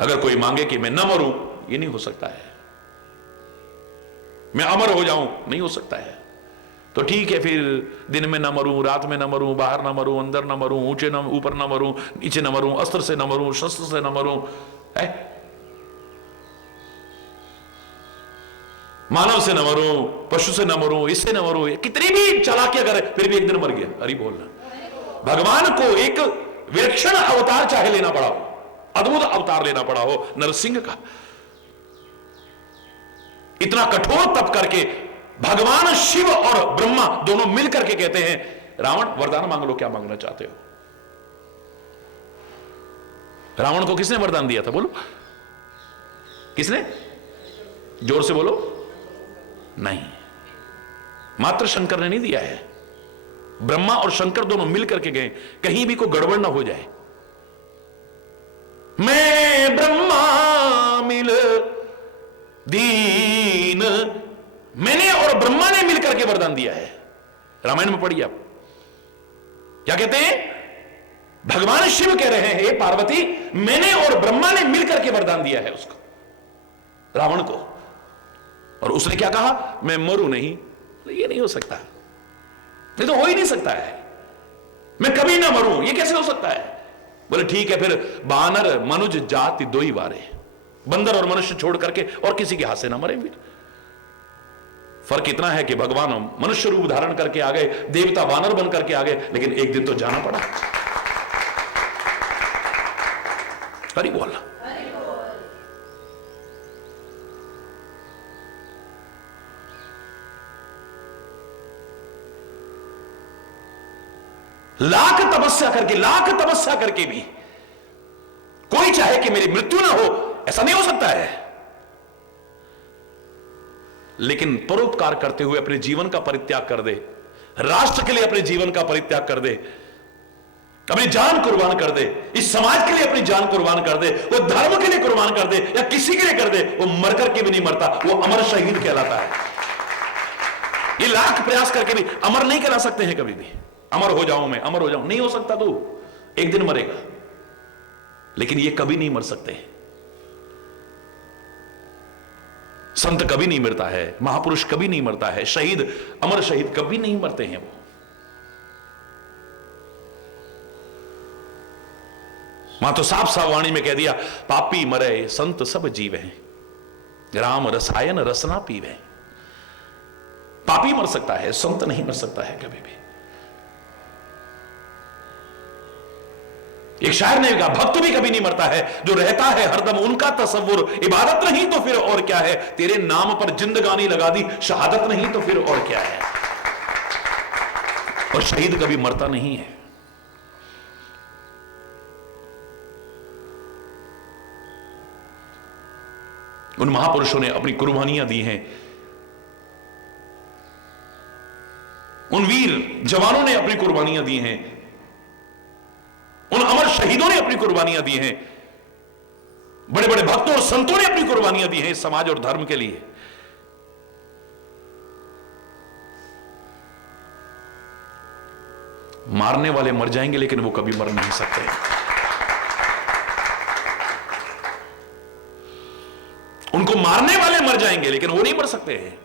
अगर कोई मांगे कि मैं ना मरूं, ये नहीं हो सकता है। मैं अमर हो जाऊं, नहीं हो सकता है। तो ठीक है, फिर दिन में ना मरूं, रात में ना मरूं, बाहर ना मरूं, अंदर ना मरूं, ऊंचे ना ऊपर ना मरूं, नीचे ना मरूं, अस्त्र से ना मरूं, शस्त्र से ना मरूं, है मानव से न मरूं, पशु से न मरूं, इससे न मरूं, कितनी भी चालाकियां करे फिर भी एक दिन मर गया। अरे बोलना, भगवान को एक विलक्षण अवतार चाहे लेना पड़ा हो, अद्भुत अवतार लेना पड़ा हो नरसिंह का, इतना कठोर तप करके भगवान शिव और ब्रह्मा दोनों मिलकर के कहते हैं, रावण वरदान मांग लो, क्या मांगना चाहते हो? रावण को किसने वरदान दिया था? बोलो किसने? जोर से बोलो। नहीं, मात्र शंकर ने नहीं दिया है। ब्रह्मा और शंकर दोनों मिलकर के गए, कहीं भी कोई गड़बड़ ना हो जाए। मैं ब्रह्मा मिल दीन, मैंने और ब्रह्मा ने मिलकर के वरदान दिया है। रामायण में पढ़िए आप, क्या कहते हैं? भगवान शिव कह रहे हैं, हे पार्वती, मैंने और ब्रह्मा ने मिलकर के वरदान दिया है उसको, रावण को। और उसने क्या कहा? मैं मरूं नहीं। ये नहीं हो सकता, ये तो हो ही नहीं सकता है, मैं कभी ना मरूं, ये कैसे हो सकता है? बोले ठीक है, फिर बानर मनुज जाति दो ही बारे, बंदर और मनुष्य छोड़ करके और किसी के हाथ से ना मरे। फिर फर्क इतना है कि भगवान मनुष्य रूप धारण करके आ गए, देवता वानर बन करके आ गए, लेकिन एक दिन तो जाना पड़ा। हरि बोल। लाख तपस्या करके भी कोई चाहे कि मेरी मृत्यु ना हो, ऐसा नहीं हो सकता है। लेकिन परोपकार करते हुए अपने जीवन का परित्याग कर दे, राष्ट्र के लिए अपने जीवन का परित्याग कर दे, अपनी जान कुर्बान कर दे, इस समाज के लिए अपनी जान कुर्बान कर दे, वो धर्म के लिए कुर्बान कर दे या किसी के लिए कर दे, वो मर करके भी नहीं मरता, वो अमर शहीद कहलाता है। ये लाख प्रयास करके भी अमर नहीं कहला सकते हैं। कभी भी अमर हो जाऊं, मैं अमर हो जाऊं, नहीं हो सकता। तू एक दिन मरेगा, लेकिन ये कभी नहीं मर सकते। संत कभी नहीं मरता है, महापुरुष कभी नहीं मरता है, शहीद, अमर शहीद कभी नहीं मरते हैं। वो मां तो साफ साफ वाणी में कह दिया, पापी मरे संत सब जीवे, राम रसायन रसना पीवे। पापी मर सकता है, संत नहीं मर सकता है कभी भी। एक शायर ने कहा, भक्त भी कभी नहीं मरता है, जो रहता है हरदम उनका तसव्वुर, इबादत नहीं तो फिर और क्या है, तेरे नाम पर जिंदगानी लगा दी, शहादत नहीं तो फिर और क्या है। और शहीद कभी मरता नहीं है। उन महापुरुषों ने अपनी कुर्बानियां दी हैं, उन वीर जवानों ने अपनी कुर्बानियां दी हैं, उन अमर शहीदों ने अपनी कुर्बानियां दी हैं, बड़े बड़े भक्तों और संतों ने अपनी कुर्बानियां दी हैं इस समाज और धर्म के लिए। मारने वाले मर जाएंगे लेकिन वो कभी मर नहीं सकते। उनको मारने वाले मर जाएंगे लेकिन वो नहीं मर सकते हैं।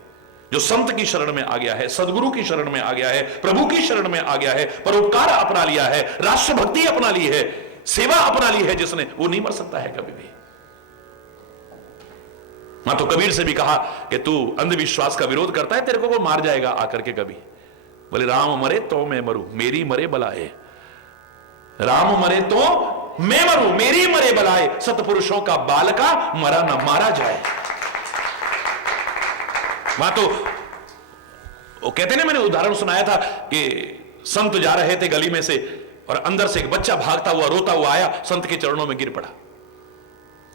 जो संत की शरण में आ गया है, सदगुरु की शरण में आ गया है, प्रभु की शरण में आ गया है, परोपकार अपना लिया है, राष्ट्रभक्ति अपना ली है, सेवा अपना ली है जिसने, वो नहीं मर सकता है कभी भी। हाँ, तो कबीर से भी कहा कि तू अंधविश्वास का विरोध करता है, तेरे को वो मार जाएगा आकर के कभी। बोले राम मरे तो मैं मरूं, मेरी मरे बलाए। राम मरे तो मैं मरूं, मेरी मरे बलाए। सतपुरुषों का बाल का मरा ना मारा जाए। वहां तो वो कहते ना, मैंने उदाहरण सुनाया था कि संत जा रहे थे गली में से और अंदर से एक बच्चा भागता हुआ रोता हुआ आया, संत के चरणों में गिर पड़ा।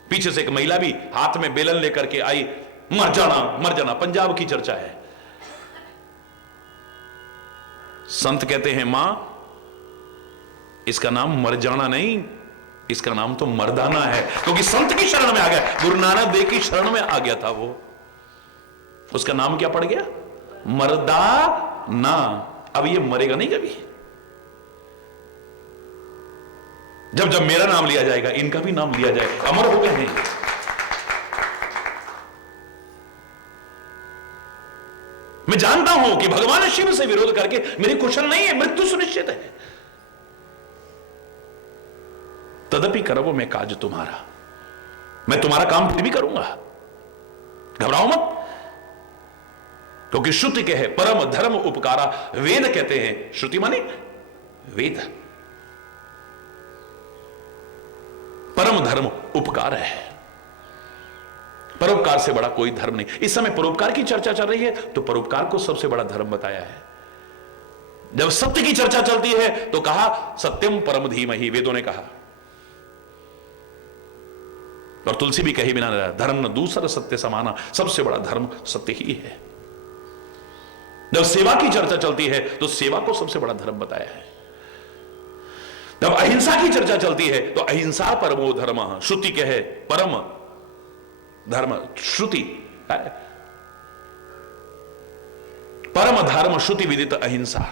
पीछे से एक महिला भी हाथ में बेलन लेकर के आई, मर जाना मर जाना, पंजाब की चर्चा है। संत कहते हैं, मां इसका नाम मर जाना नहीं, इसका नाम तो मर्दाना है, क्योंकि संत की शरण में आ गया, गुरु नानक देव की शरण में आ गया था वो। उसका नाम क्या पड़ गया? मर्दाना। अब ये मरेगा नहीं कभी। जब जब मेरा नाम लिया जाएगा, इनका भी नाम लिया जाएगा, अमर हो गए हैं। मैं जानता हूं कि भगवान शिव से विरोध करके मेरी कुशल नहीं है, मृत्यु सुनिश्चित है। तदपि करबो मैं काज तुम्हारा, मैं तुम्हारा काम फिर भी करूंगा, घबराओ मत। क्योंकि श्रुति के है परम धर्म उपकारा। वेद कहते हैं, श्रुति माने वेद, परम धर्म उपकार है। परोपकार से बड़ा कोई धर्म नहीं। इस समय परोपकार की चर्चा चल रही है तो परोपकार को सबसे बड़ा धर्म बताया है। जब सत्य की चर्चा चलती है तो कहा सत्यम परम धीमहि, वेदों ने कहा। और तुलसी भी कही बिना धर्म न दूसरा सत्य समाना, सबसे बड़ा धर्म सत्य ही है। जब सेवा की चर्चा चलती है तो सेवा को सबसे बड़ा धर्म बताया है। जब अहिंसा की चर्चा चलती है तो अहिंसा परमो धर्म, श्रुति के है परम धर्म। श्रुति परम धर्म श्रुति विदित अहिंसा।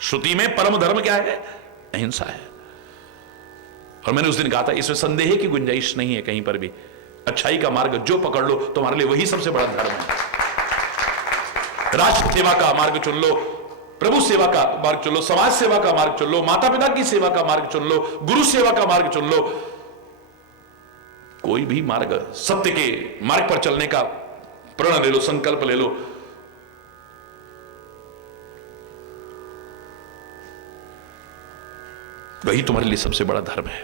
श्रुति में परम धर्म क्या है? अहिंसा है। और मैंने उस दिन कहा था, इसमें संदेह की गुंजाइश नहीं है कहीं पर भी। अच्छाई का मार्ग जो पकड़ लो तुम्हारे लिए वही सबसे बड़ा धर्म है। राष्ट्र सेवा का मार्ग चुन लो, प्रभु सेवा का मार्ग चुन लो, समाज सेवा का मार्ग चुन लो, माता पिता की सेवा का मार्ग चुन लो, गुरु सेवा का मार्ग चुन लो। कोई भी मार्ग, सत्य के मार्ग पर चलने का प्रण ले लो, संकल्प ले लो। वही तुम्हारे लिए सबसे बड़ा धर्म है।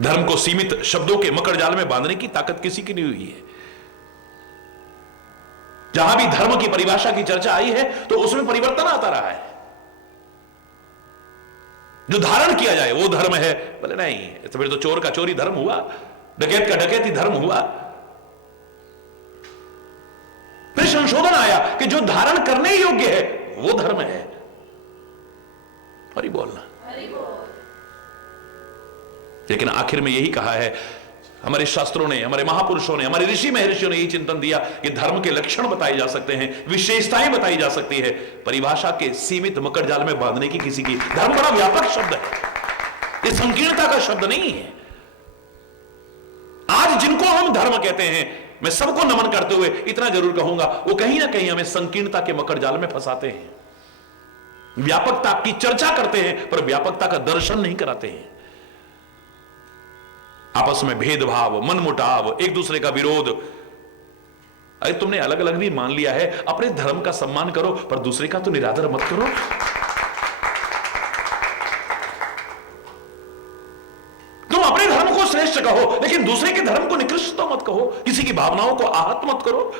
धर्म को सीमित शब्दों के मकर जाल में बांधने की ताकत किसी की नहीं हुई है। जहां भी धर्म की परिभाषा की चर्चा आई है तो उसमें परिवर्तन आता रहा है। जो धारण किया जाए वो धर्म है। बोले नहीं, तो फिर तो चोर का चोरी धर्म हुआ, डकैत का डकैती धर्म हुआ। फिर संशोधन आया कि जो धारण करने योग्य है वो धर्म है। हरि बोलना। लेकिन आखिर में यही कहा है, हमारे शास्त्रों ने, हमारे महापुरुषों ने, हमारे ऋषि महर्षियों ने यही चिंतन दिया कि धर्म के लक्षण बताए जा सकते हैं, विशेषताएं बताई जा सकती है। परिभाषा के सीमित मकर जाल में बांधने की किसी की, धर्म बड़ा व्यापक शब्द है, ये संकीर्णता का शब्द नहीं है। आज जिनको हम धर्म कहते हैं, मैं सबको नमन करते हुए इतना जरूर कहूंगा, वो कहीं ना कहीं हमें संकीर्णता के मकर जाल में फंसाते हैं। व्यापकता की चर्चा करते हैं पर व्यापकता का दर्शन नहीं कराते हैं। आपस में भेदभाव, मनमुटाव, एक दूसरे का विरोध। अरे तुमने अलग अलग भी मान लिया है, अपने धर्म का सम्मान करो पर दूसरे का तो निरादर मत करो। मत कहो, किसी की भावनाओं को आहत मत करो।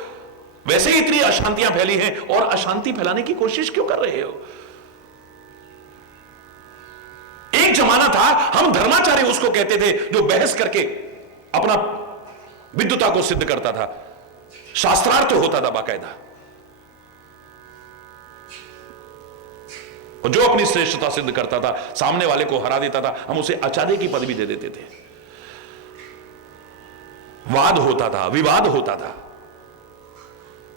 वैसे ही इतनी अशांतियां फैली हैं और अशांति फैलाने की कोशिश क्यों कर रहे हो? एक जमाना था, हम धर्माचार्य उसको कहते थे जो बहस करके अपना विद्वता को सिद्ध करता था, शास्त्रार्थ होता था बाकायदा, और जो अपनी श्रेष्ठता सिद्ध करता था, सामने वाले को हरा देता था, हम उसे आचार्य की पदवी दे देते थे। वाद होता था, विवाद होता था।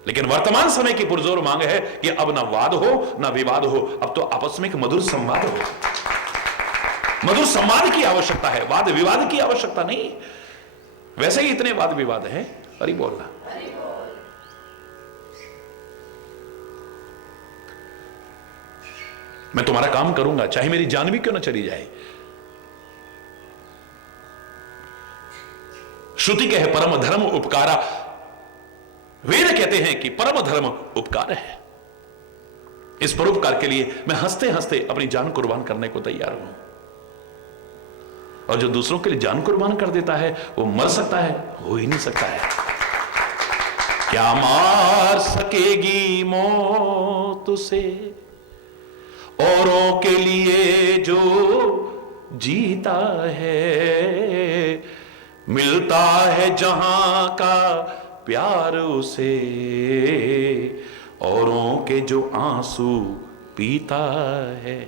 लेकिन वर्तमान समय की पुरजोर मांग है कि अब ना वाद हो ना विवाद हो, अब तो आपस में एक मधुर संवाद हो। मधुर संवाद की आवश्यकता है, वाद विवाद की आवश्यकता नहीं। वैसे ही इतने वाद विवाद हैं। हरि बोलना। मैं तुम्हारा काम करूंगा, चाहे मेरी जान भी क्यों ना चली जाए। श्रुति कहे परम धर्म उपकारा, वेद कहते हैं कि परम धर्म उपकार है। इस परोपकार के लिए मैं हंसते हंसते अपनी जान कुर्बान करने को तैयार हूं। और जो दूसरों के लिए जान कुर्बान कर देता है वो मर सकता है, हो ही नहीं सकता है। क्या मार सकेगी मौत उसे, औरों के लिए जो जीता है। मिलता है जहां का प्यार उसे, औरों के जो आंसू पीता है।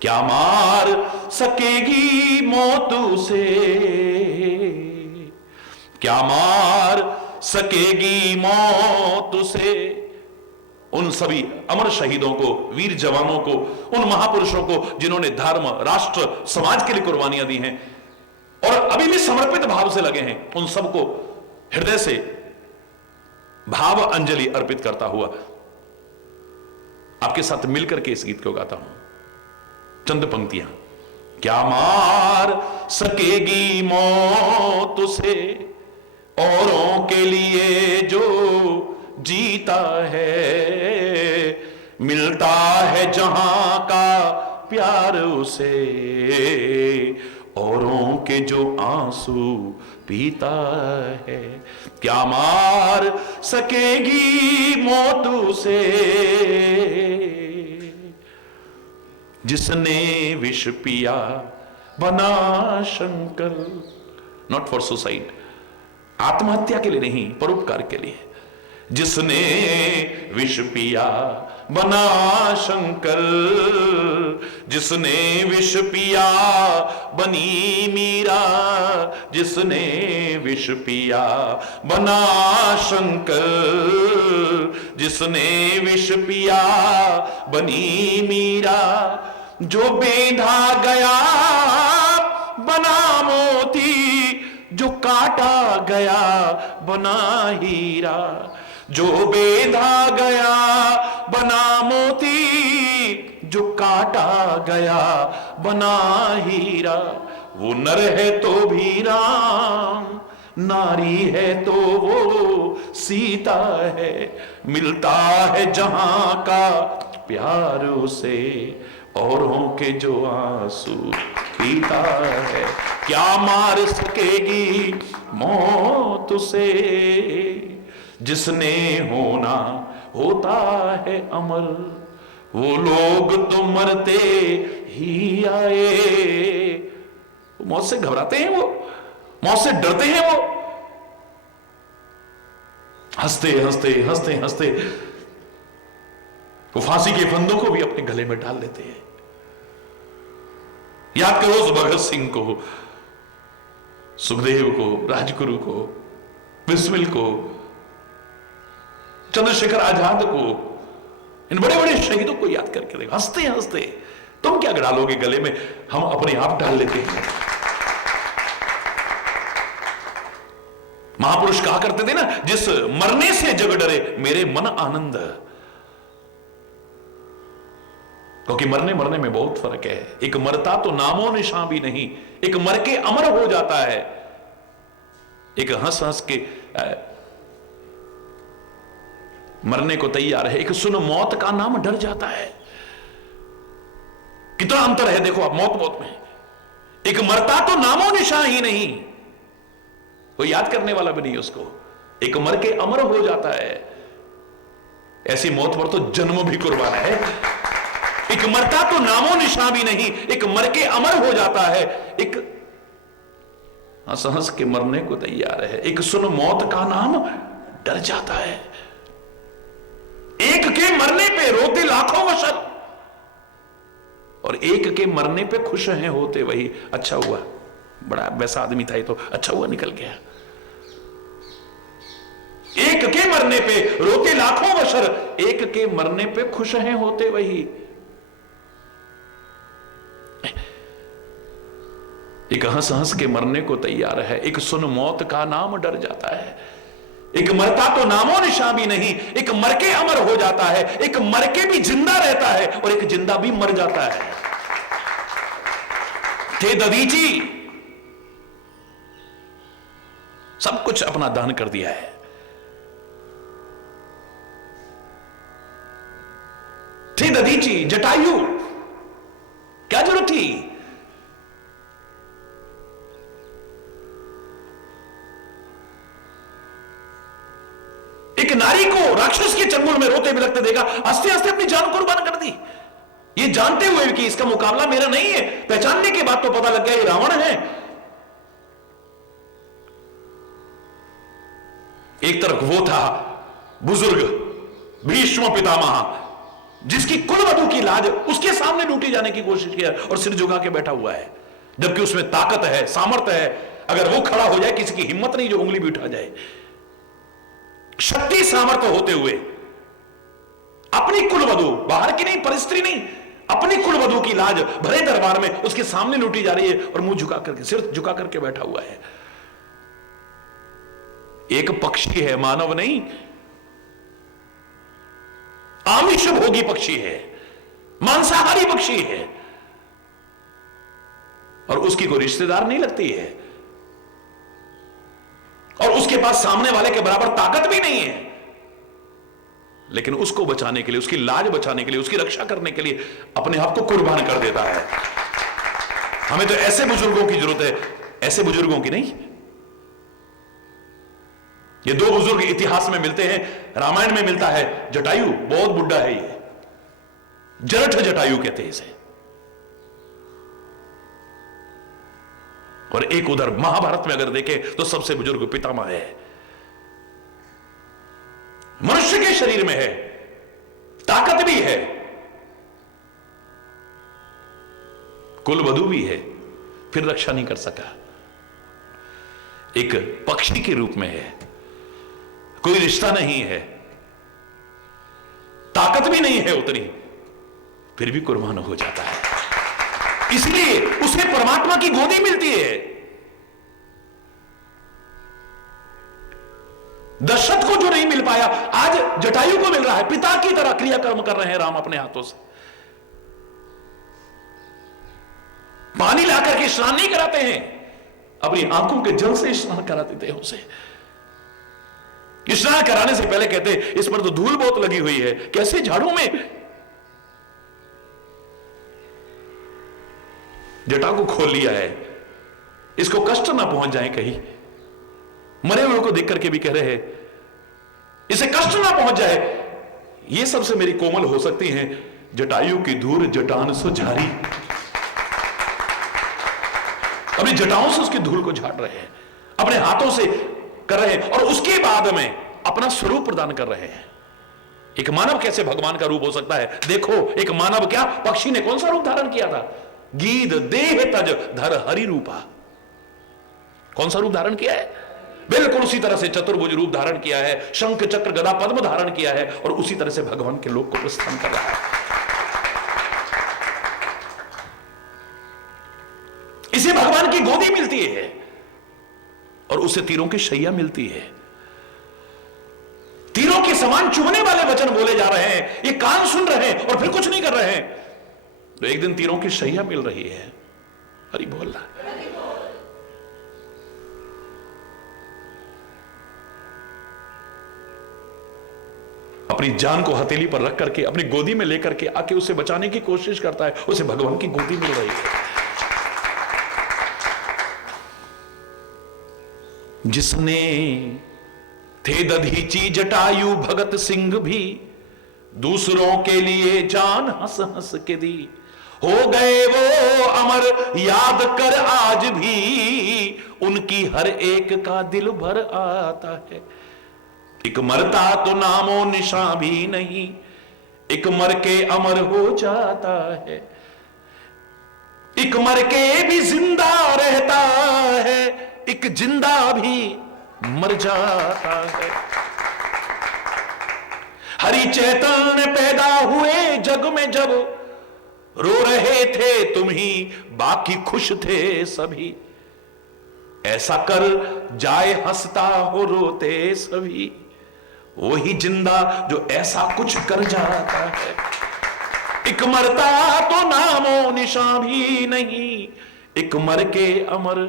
क्या मार सकेगी मौत उसे, क्या मार सकेगी मौत उसे। उन सभी अमर शहीदों को, वीर जवानों को, उन महापुरुषों को जिन्होंने धर्म, राष्ट्र, समाज के लिए कुर्बानियां दी हैं और अभी भी समर्पित भाव से लगे हैं, उन सबको हृदय से भाव अंजलि अर्पित करता हुआ आपके साथ मिलकर के इस गीत को गाता हूं। चंद पंक्तियां। क्या मार सकेगी मौत उसे, औरों के लिए जो जीता है। मिलता है जहां का प्यार उसे, औरों के जो आंसू पीता है। क्या मार सकेगी मौत उसे, जिसने विष पिया बना शंकर। नॉट फॉर सुसाइड, आत्महत्या के लिए नहीं, परोपकार के लिए। जिसने विष पिया बना शंकर, जिसने विष पिया बनी मीरा। जिसने विष पिया बना शंकर, जिसने विष पिया बनी मीरा। जो बेंधा गया बना मोती, जो काटा गया बना हीरा। जो बेंधा गया बना मोती, जो काटा गया बना हीरा। वो नर है तो भी राम, नारी है तो वो सीता है। मिलता है जहां का प्यार उसे, औरों के जो आंसू पीता है। क्या मार सकेगी मौत उसे, जिसने होना होता है अमर। वो लोग तो मरते ही आए। मौत से घबराते हैं, वो मौत से डरते हैं, वो हंसते हंसते हंसते हंसते वो फांसी के फंदों को भी अपने गले में डाल लेते हैं। याद करो उस भगत सिंह को, सुखदेव को, राजगुरु को, बिस्मिल को, चंद्रशेखर आजाद को, इन बड़े बड़े शहीदों को याद करके देखो। हंसते हंसते तुम क्या डालोगे गले में, हम अपने आप डाल लेते हैं। महापुरुष कहा करते थे ना, जिस मरने से जग डरे मेरे मन आनंद। क्योंकि मरने मरने में बहुत फर्क है। एक मरता तो नामो निशान भी नहीं, एक मर के अमर हो जाता है। एक हंस हंस के मरने को तैयार है, एक सुन मौत का नाम डर जाता है। कितना अंतर है देखो आप मौत मौत में। एक मरता तो नामो निशान ही नहीं, कोई याद करने वाला भी नहीं उसको। एक मर के अमर हो जाता है। ऐसी मौत पर तो जन्म भी कुर्बान है। एक मरता तो नामो निशान भी नहीं, एक मर के अमर हो जाता है। एक हंस हंस के मरने को तैयार है, एक सुन मौत का नाम डर जाता है। एक के मरने पे रोते लाखों बशर, और एक के मरने पे खुश हैं होते वही। अच्छा हुआ, बड़ा वैसा आदमी था ये तो, अच्छा हुआ निकल गया। एक के मरने पे रोते लाखों बशर, एक के मरने पे खुश हैं होते वही। एक हंस हंस के मरने को तैयार है, एक सुन मौत का नाम डर जाता है। एक मरता तो नामो निशान भी नहीं, एक मर के अमर हो जाता है। एक मर के भी जिंदा रहता है और एक जिंदा भी मर जाता है। थे ददीची, सब कुछ अपना दान कर दिया है। थे ददीची, जटायु, क्या जरूरत थी? एक नारी को राक्षस के चंगुल में रोते बिलखते देखा, हंसते हंसते अपनी जान कुर्बान कर दी। ये जानते हुए कि इसका मुकाबला मेरा नहीं है। पहचानने के बाद तो पता लग गया ये रावण है। एक तरफ वो था बुजुर्ग भीष्म पितामह, जिसकी कुलवधु की लाज उसके सामने लूटी जाने की कोशिश किया और सिर झुका के बैठा हुआ है, जबकि उसमें ताकत है, सामर्थ्य है। अगर वो खड़ा हो जाए, किसी की हिम्मत नहीं जो उंगली भी उठा जाए। शक्ति सामर्थ्य होते हुए अपनी कुलवधु, बाहर की नहीं, परिस्त्री नहीं, अपनी कुलवधु की लाज भरे दरबार में उसके सामने लूटी जा रही है और मुंह झुका करके, सिर झुका करके बैठा हुआ है। एक पक्षी है, मानव नहीं, आमिष भोगी पक्षी है, मांसाहारी पक्षी है, और उसकी कोई रिश्तेदार नहीं लगती है, और उसके पास सामने वाले के बराबर ताकत भी नहीं है। लेकिन उसको बचाने के लिए, उसकी लाज बचाने के लिए, उसकी रक्षा करने के लिए अपने आप को कुर्बान कर देता है। हमें तो ऐसे बुजुर्गों की जरूरत है, ऐसे बुजुर्गों की नहीं। ये दो बुजुर्ग इतिहास में मिलते हैं, रामायण में मिलता है। जटायु बहुत बुढ़ा है, ये जरठ जटायु कहते हैं इसे। और एक उधर महाभारत में अगर देखें तो सबसे बुजुर्ग पितामह है। मनुष्य के शरीर में है, ताकत भी है, कुलवधु भी है, फिर रक्षा नहीं कर सका। एक पक्षी के रूप में है, कोई रिश्ता नहीं है, ताकत भी नहीं है उतनी, फिर भी कुर्बान हो जाता है। इसलिए उसे परमात्मा की गोदी मिलती है। दशरथ को जो नहीं मिल पाया, आज जटायु को मिल रहा है। पिता की तरह क्रियाकर्म कर रहे हैं राम अपने हाथों से। पानी लाकर के स्नान नहीं कराते हैं, अपनी आंखों के जल से स्नान करा देते हैं उसे। स्नान कराने से पहले कहते हैं इस पर तो धूल बहुत लगी हुई है, कैसे झाड़ू में जटा को खोल लिया है, इसको कष्ट ना पहुंच जाए कहीं। मरे हुए को देख करके भी कह रहे हैं इसे कष्ट ना पहुंच जाए। ये सबसे मेरी कोमल हो सकती हैं, जटायु की धूल जटान सो झारी। अपनी जटाओं से उसकी धूल को झाड़ रहे हैं, अपने हाथों से कर रहे हैं, और उसके बाद में अपना स्वरूप प्रदान कर रहे हैं। एक मानव कैसे भगवान का रूप हो सकता है? देखो, एक मानव क्या, पक्षी ने कौन सा रूप धारण किया था? गीध देह तज धर हरि रूपा। कौन सा रूप धारण किया है? बिल्कुल उसी तरह से चतुर्भुज रूप धारण किया है, शंख चक्र गदा पद्म धारण किया है, और उसी तरह से भगवान के लोक को प्रस्थान कर रहा है। इसे भगवान की गोदी मिलती है और उसे तीरों की शैया मिलती है। तीरों के समान चुभने वाले वचन बोले जा रहे हैं, ये कान सुन रहे हैं और फिर कुछ नहीं कर रहे हैं। तो एक दिन तीरों की शैया मिल रही है। हरि बोल रहा। अपनी जान को हथेली पर रख करके अपनी गोदी में लेकर के आके उसे बचाने की कोशिश करता है। उसे भगवान की गोदी मिल रही है। जिसने थे दधीची जटायु भगत सिंह भी, दूसरों के लिए जान हंस हंस के दी। हो गए वो अमर याद कर आज भी, उनकी हर एक का दिल भर आता है। एक मरता तो नामो निशान भी नहीं, एक मर के अमर हो जाता है। एक मर के भी जिंदा रहता है, एक जिंदा भी मर जाता है। हरि चैतन्य पैदा हुए जग में जब, रो रहे थे तुम ही बाकी खुश थे सभी। ऐसा कर जाए हंसता हो रोते सभी, वही जिंदा जो ऐसा कुछ कर जाता है। एक मरता तो नामो निशान भी नहीं, एक मर के अमर।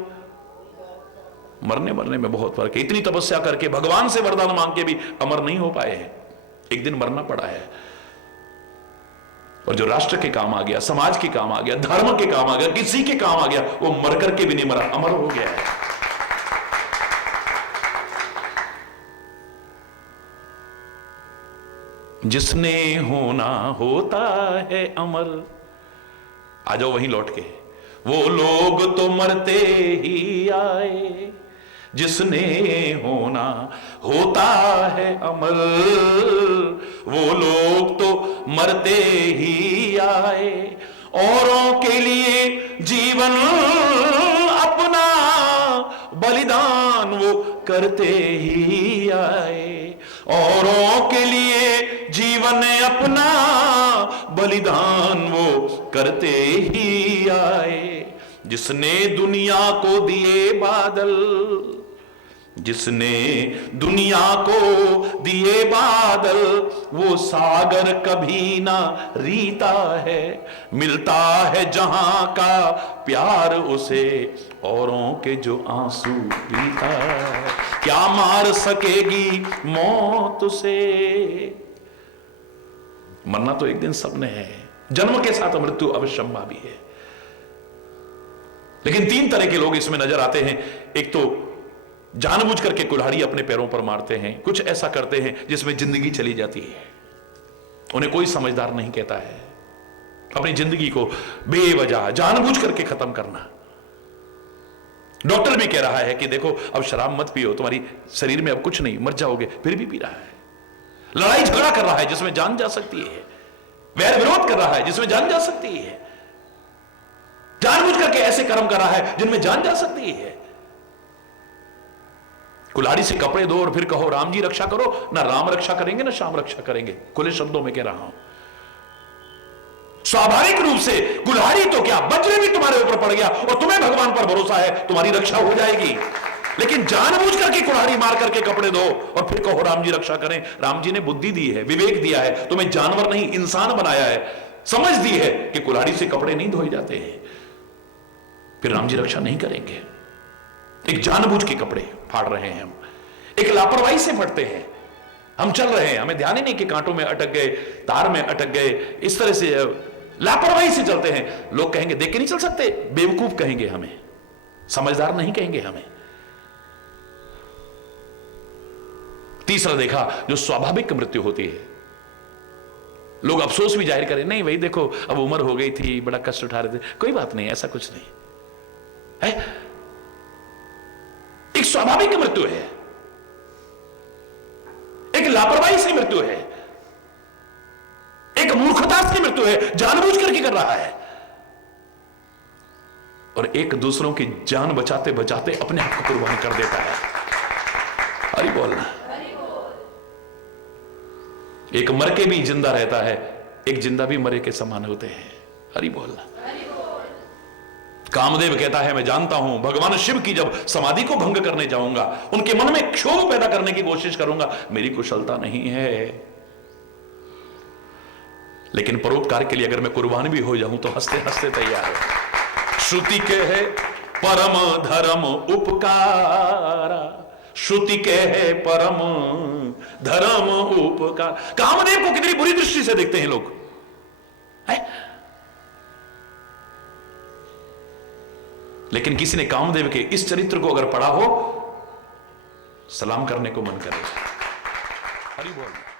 मरने मरने में बहुत फर्क है। इतनी तपस्या करके भगवान से वरदान मांग के भी अमर नहीं हो पाए हैं, एक दिन मरना पड़ा है। और जो राष्ट्र के काम आ गया, समाज के काम आ गया, धर्म के काम आ गया, किसी के काम आ गया, वो मर करके भी नहीं मरा, अमर हो गया है। जिसने होना होता है अमर। आ जाओ वहीं लौट के, वो लोग तो मरते ही आए, जिसने होना होता है अमर। वो लोग तो मरते ही आए, औरों के लिए जीवन अपना बलिदान वो करते ही आए। औरों के लिए जीवन अपना बलिदान वो करते ही आए। जिसने दुनिया को दिए बादल, जिसने दुनिया को दिए बादल, वो सागर कभी ना रीता है। मिलता है जहां का प्यार उसे, औरों के जो आंसू पीता है। क्या मार सकेगी मौत उसे। मरना तो एक दिन सबने है, जन्म के साथ मृत्यु अवश्यंभावी है। लेकिन तीन तरह के लोग इसमें नजर आते हैं। एक तो जानबूझ करके कुल्हाड़ी अपने पैरों पर मारते हैं, कुछ ऐसा करते हैं जिसमें जिंदगी चली जाती है। उन्हें कोई समझदार नहीं कहता है। अपनी जिंदगी को बेवजह जानबूझ करके खत्म करना। डॉक्टर भी कह रहा है कि देखो अब शराब मत पियो, तुम्हारी शरीर में अब कुछ नहीं, मर जाओगे, फिर भी पी रहा है। लड़ाई झगड़ा कर रहा है जिसमें जान जा सकती है। वैर विरोध कर रहा है जिसमें जान जा सकती है। जानबूझ करके ऐसे कर्म कर रहा है जिनमें जान जा सकती है। कुल्हाड़ी से कपड़े दो और फिर कहो राम जी रक्षा करो, ना राम रक्षा करेंगे ना श्याम रक्षा करेंगे। खुले शब्दों में कह रहा हूं, स्वाभाविक रूप से कुल्हाड़ी तो क्या, वज्र भी तुम्हारे ऊपर पड़ गया और तुम्हें भगवान पर भरोसा है, तुम्हारी रक्षा हो जाएगी। लेकिन जानबूझ करके कुल्हाड़ी मार करके कपड़े दो और फिर कहो राम जी रक्षा करें। राम जी ने बुद्धि दी है, विवेक दिया है, तुम्हें जानवर नहीं इंसान बनाया है, समझ दी है कि कुल्हाड़ी से कपड़े नहीं धोए जाते हैं, फिर राम जी रक्षा नहीं करेंगे। एक जानबूझ के कपड़े फाड़ रहे हैं हम, एक लापरवाही से फटते हैं। हम चल रहे हैं, हमें ध्यान ही नहीं कि कांटों में अटक गए, तार में अटक गए, इस तरह से लापरवाही से चलते हैं। लोग कहेंगे देख के नहीं चल सकते, बेवकूफ कहेंगे हमें, समझदार नहीं कहेंगे हमें। तीसरा देखा, जो स्वाभाविक मृत्यु होती है, लोग अफसोस भी जाहिर करें, नहीं भाई देखो अब उम्र हो गई थी, बड़ा कष्ट उठा रहे थे, कोई बात नहीं, ऐसा कुछ नहीं है। एक स्वाभाविक मृत्यु है, एक लापरवाही से मृत्यु है, एक मूर्खता से मृत्यु है, जानबूझ करके कर रहा है। और एक दूसरों की जान बचाते बचाते अपने आप को कुर्बान कर देता है। हरि बोलना। एक मर के भी जिंदा रहता है, एक जिंदा भी मरे के समान होते हैं। हरि बोलना। कामदेव कहता है मैं जानता हूं भगवान शिव की जब समाधि को भंग करने जाऊंगा, उनके मन में क्षोभ पैदा करने की कोशिश करूंगा, मेरी कुशलता नहीं है, लेकिन परोपकार के लिए अगर मैं कुर्बान भी हो जाऊं तो हंसते हंसते तैयार है। श्रुति के है परम धर्म उपकारा, श्रुति के है परम धर्म उपकार। कामदेव को कितनी बुरी दृष्टि से देखते हैं लोग, है? लेकिन किसी ने कामदेव के इस चरित्र को अगर पढ़ा हो सलाम करने को मन करे। हरि बोल।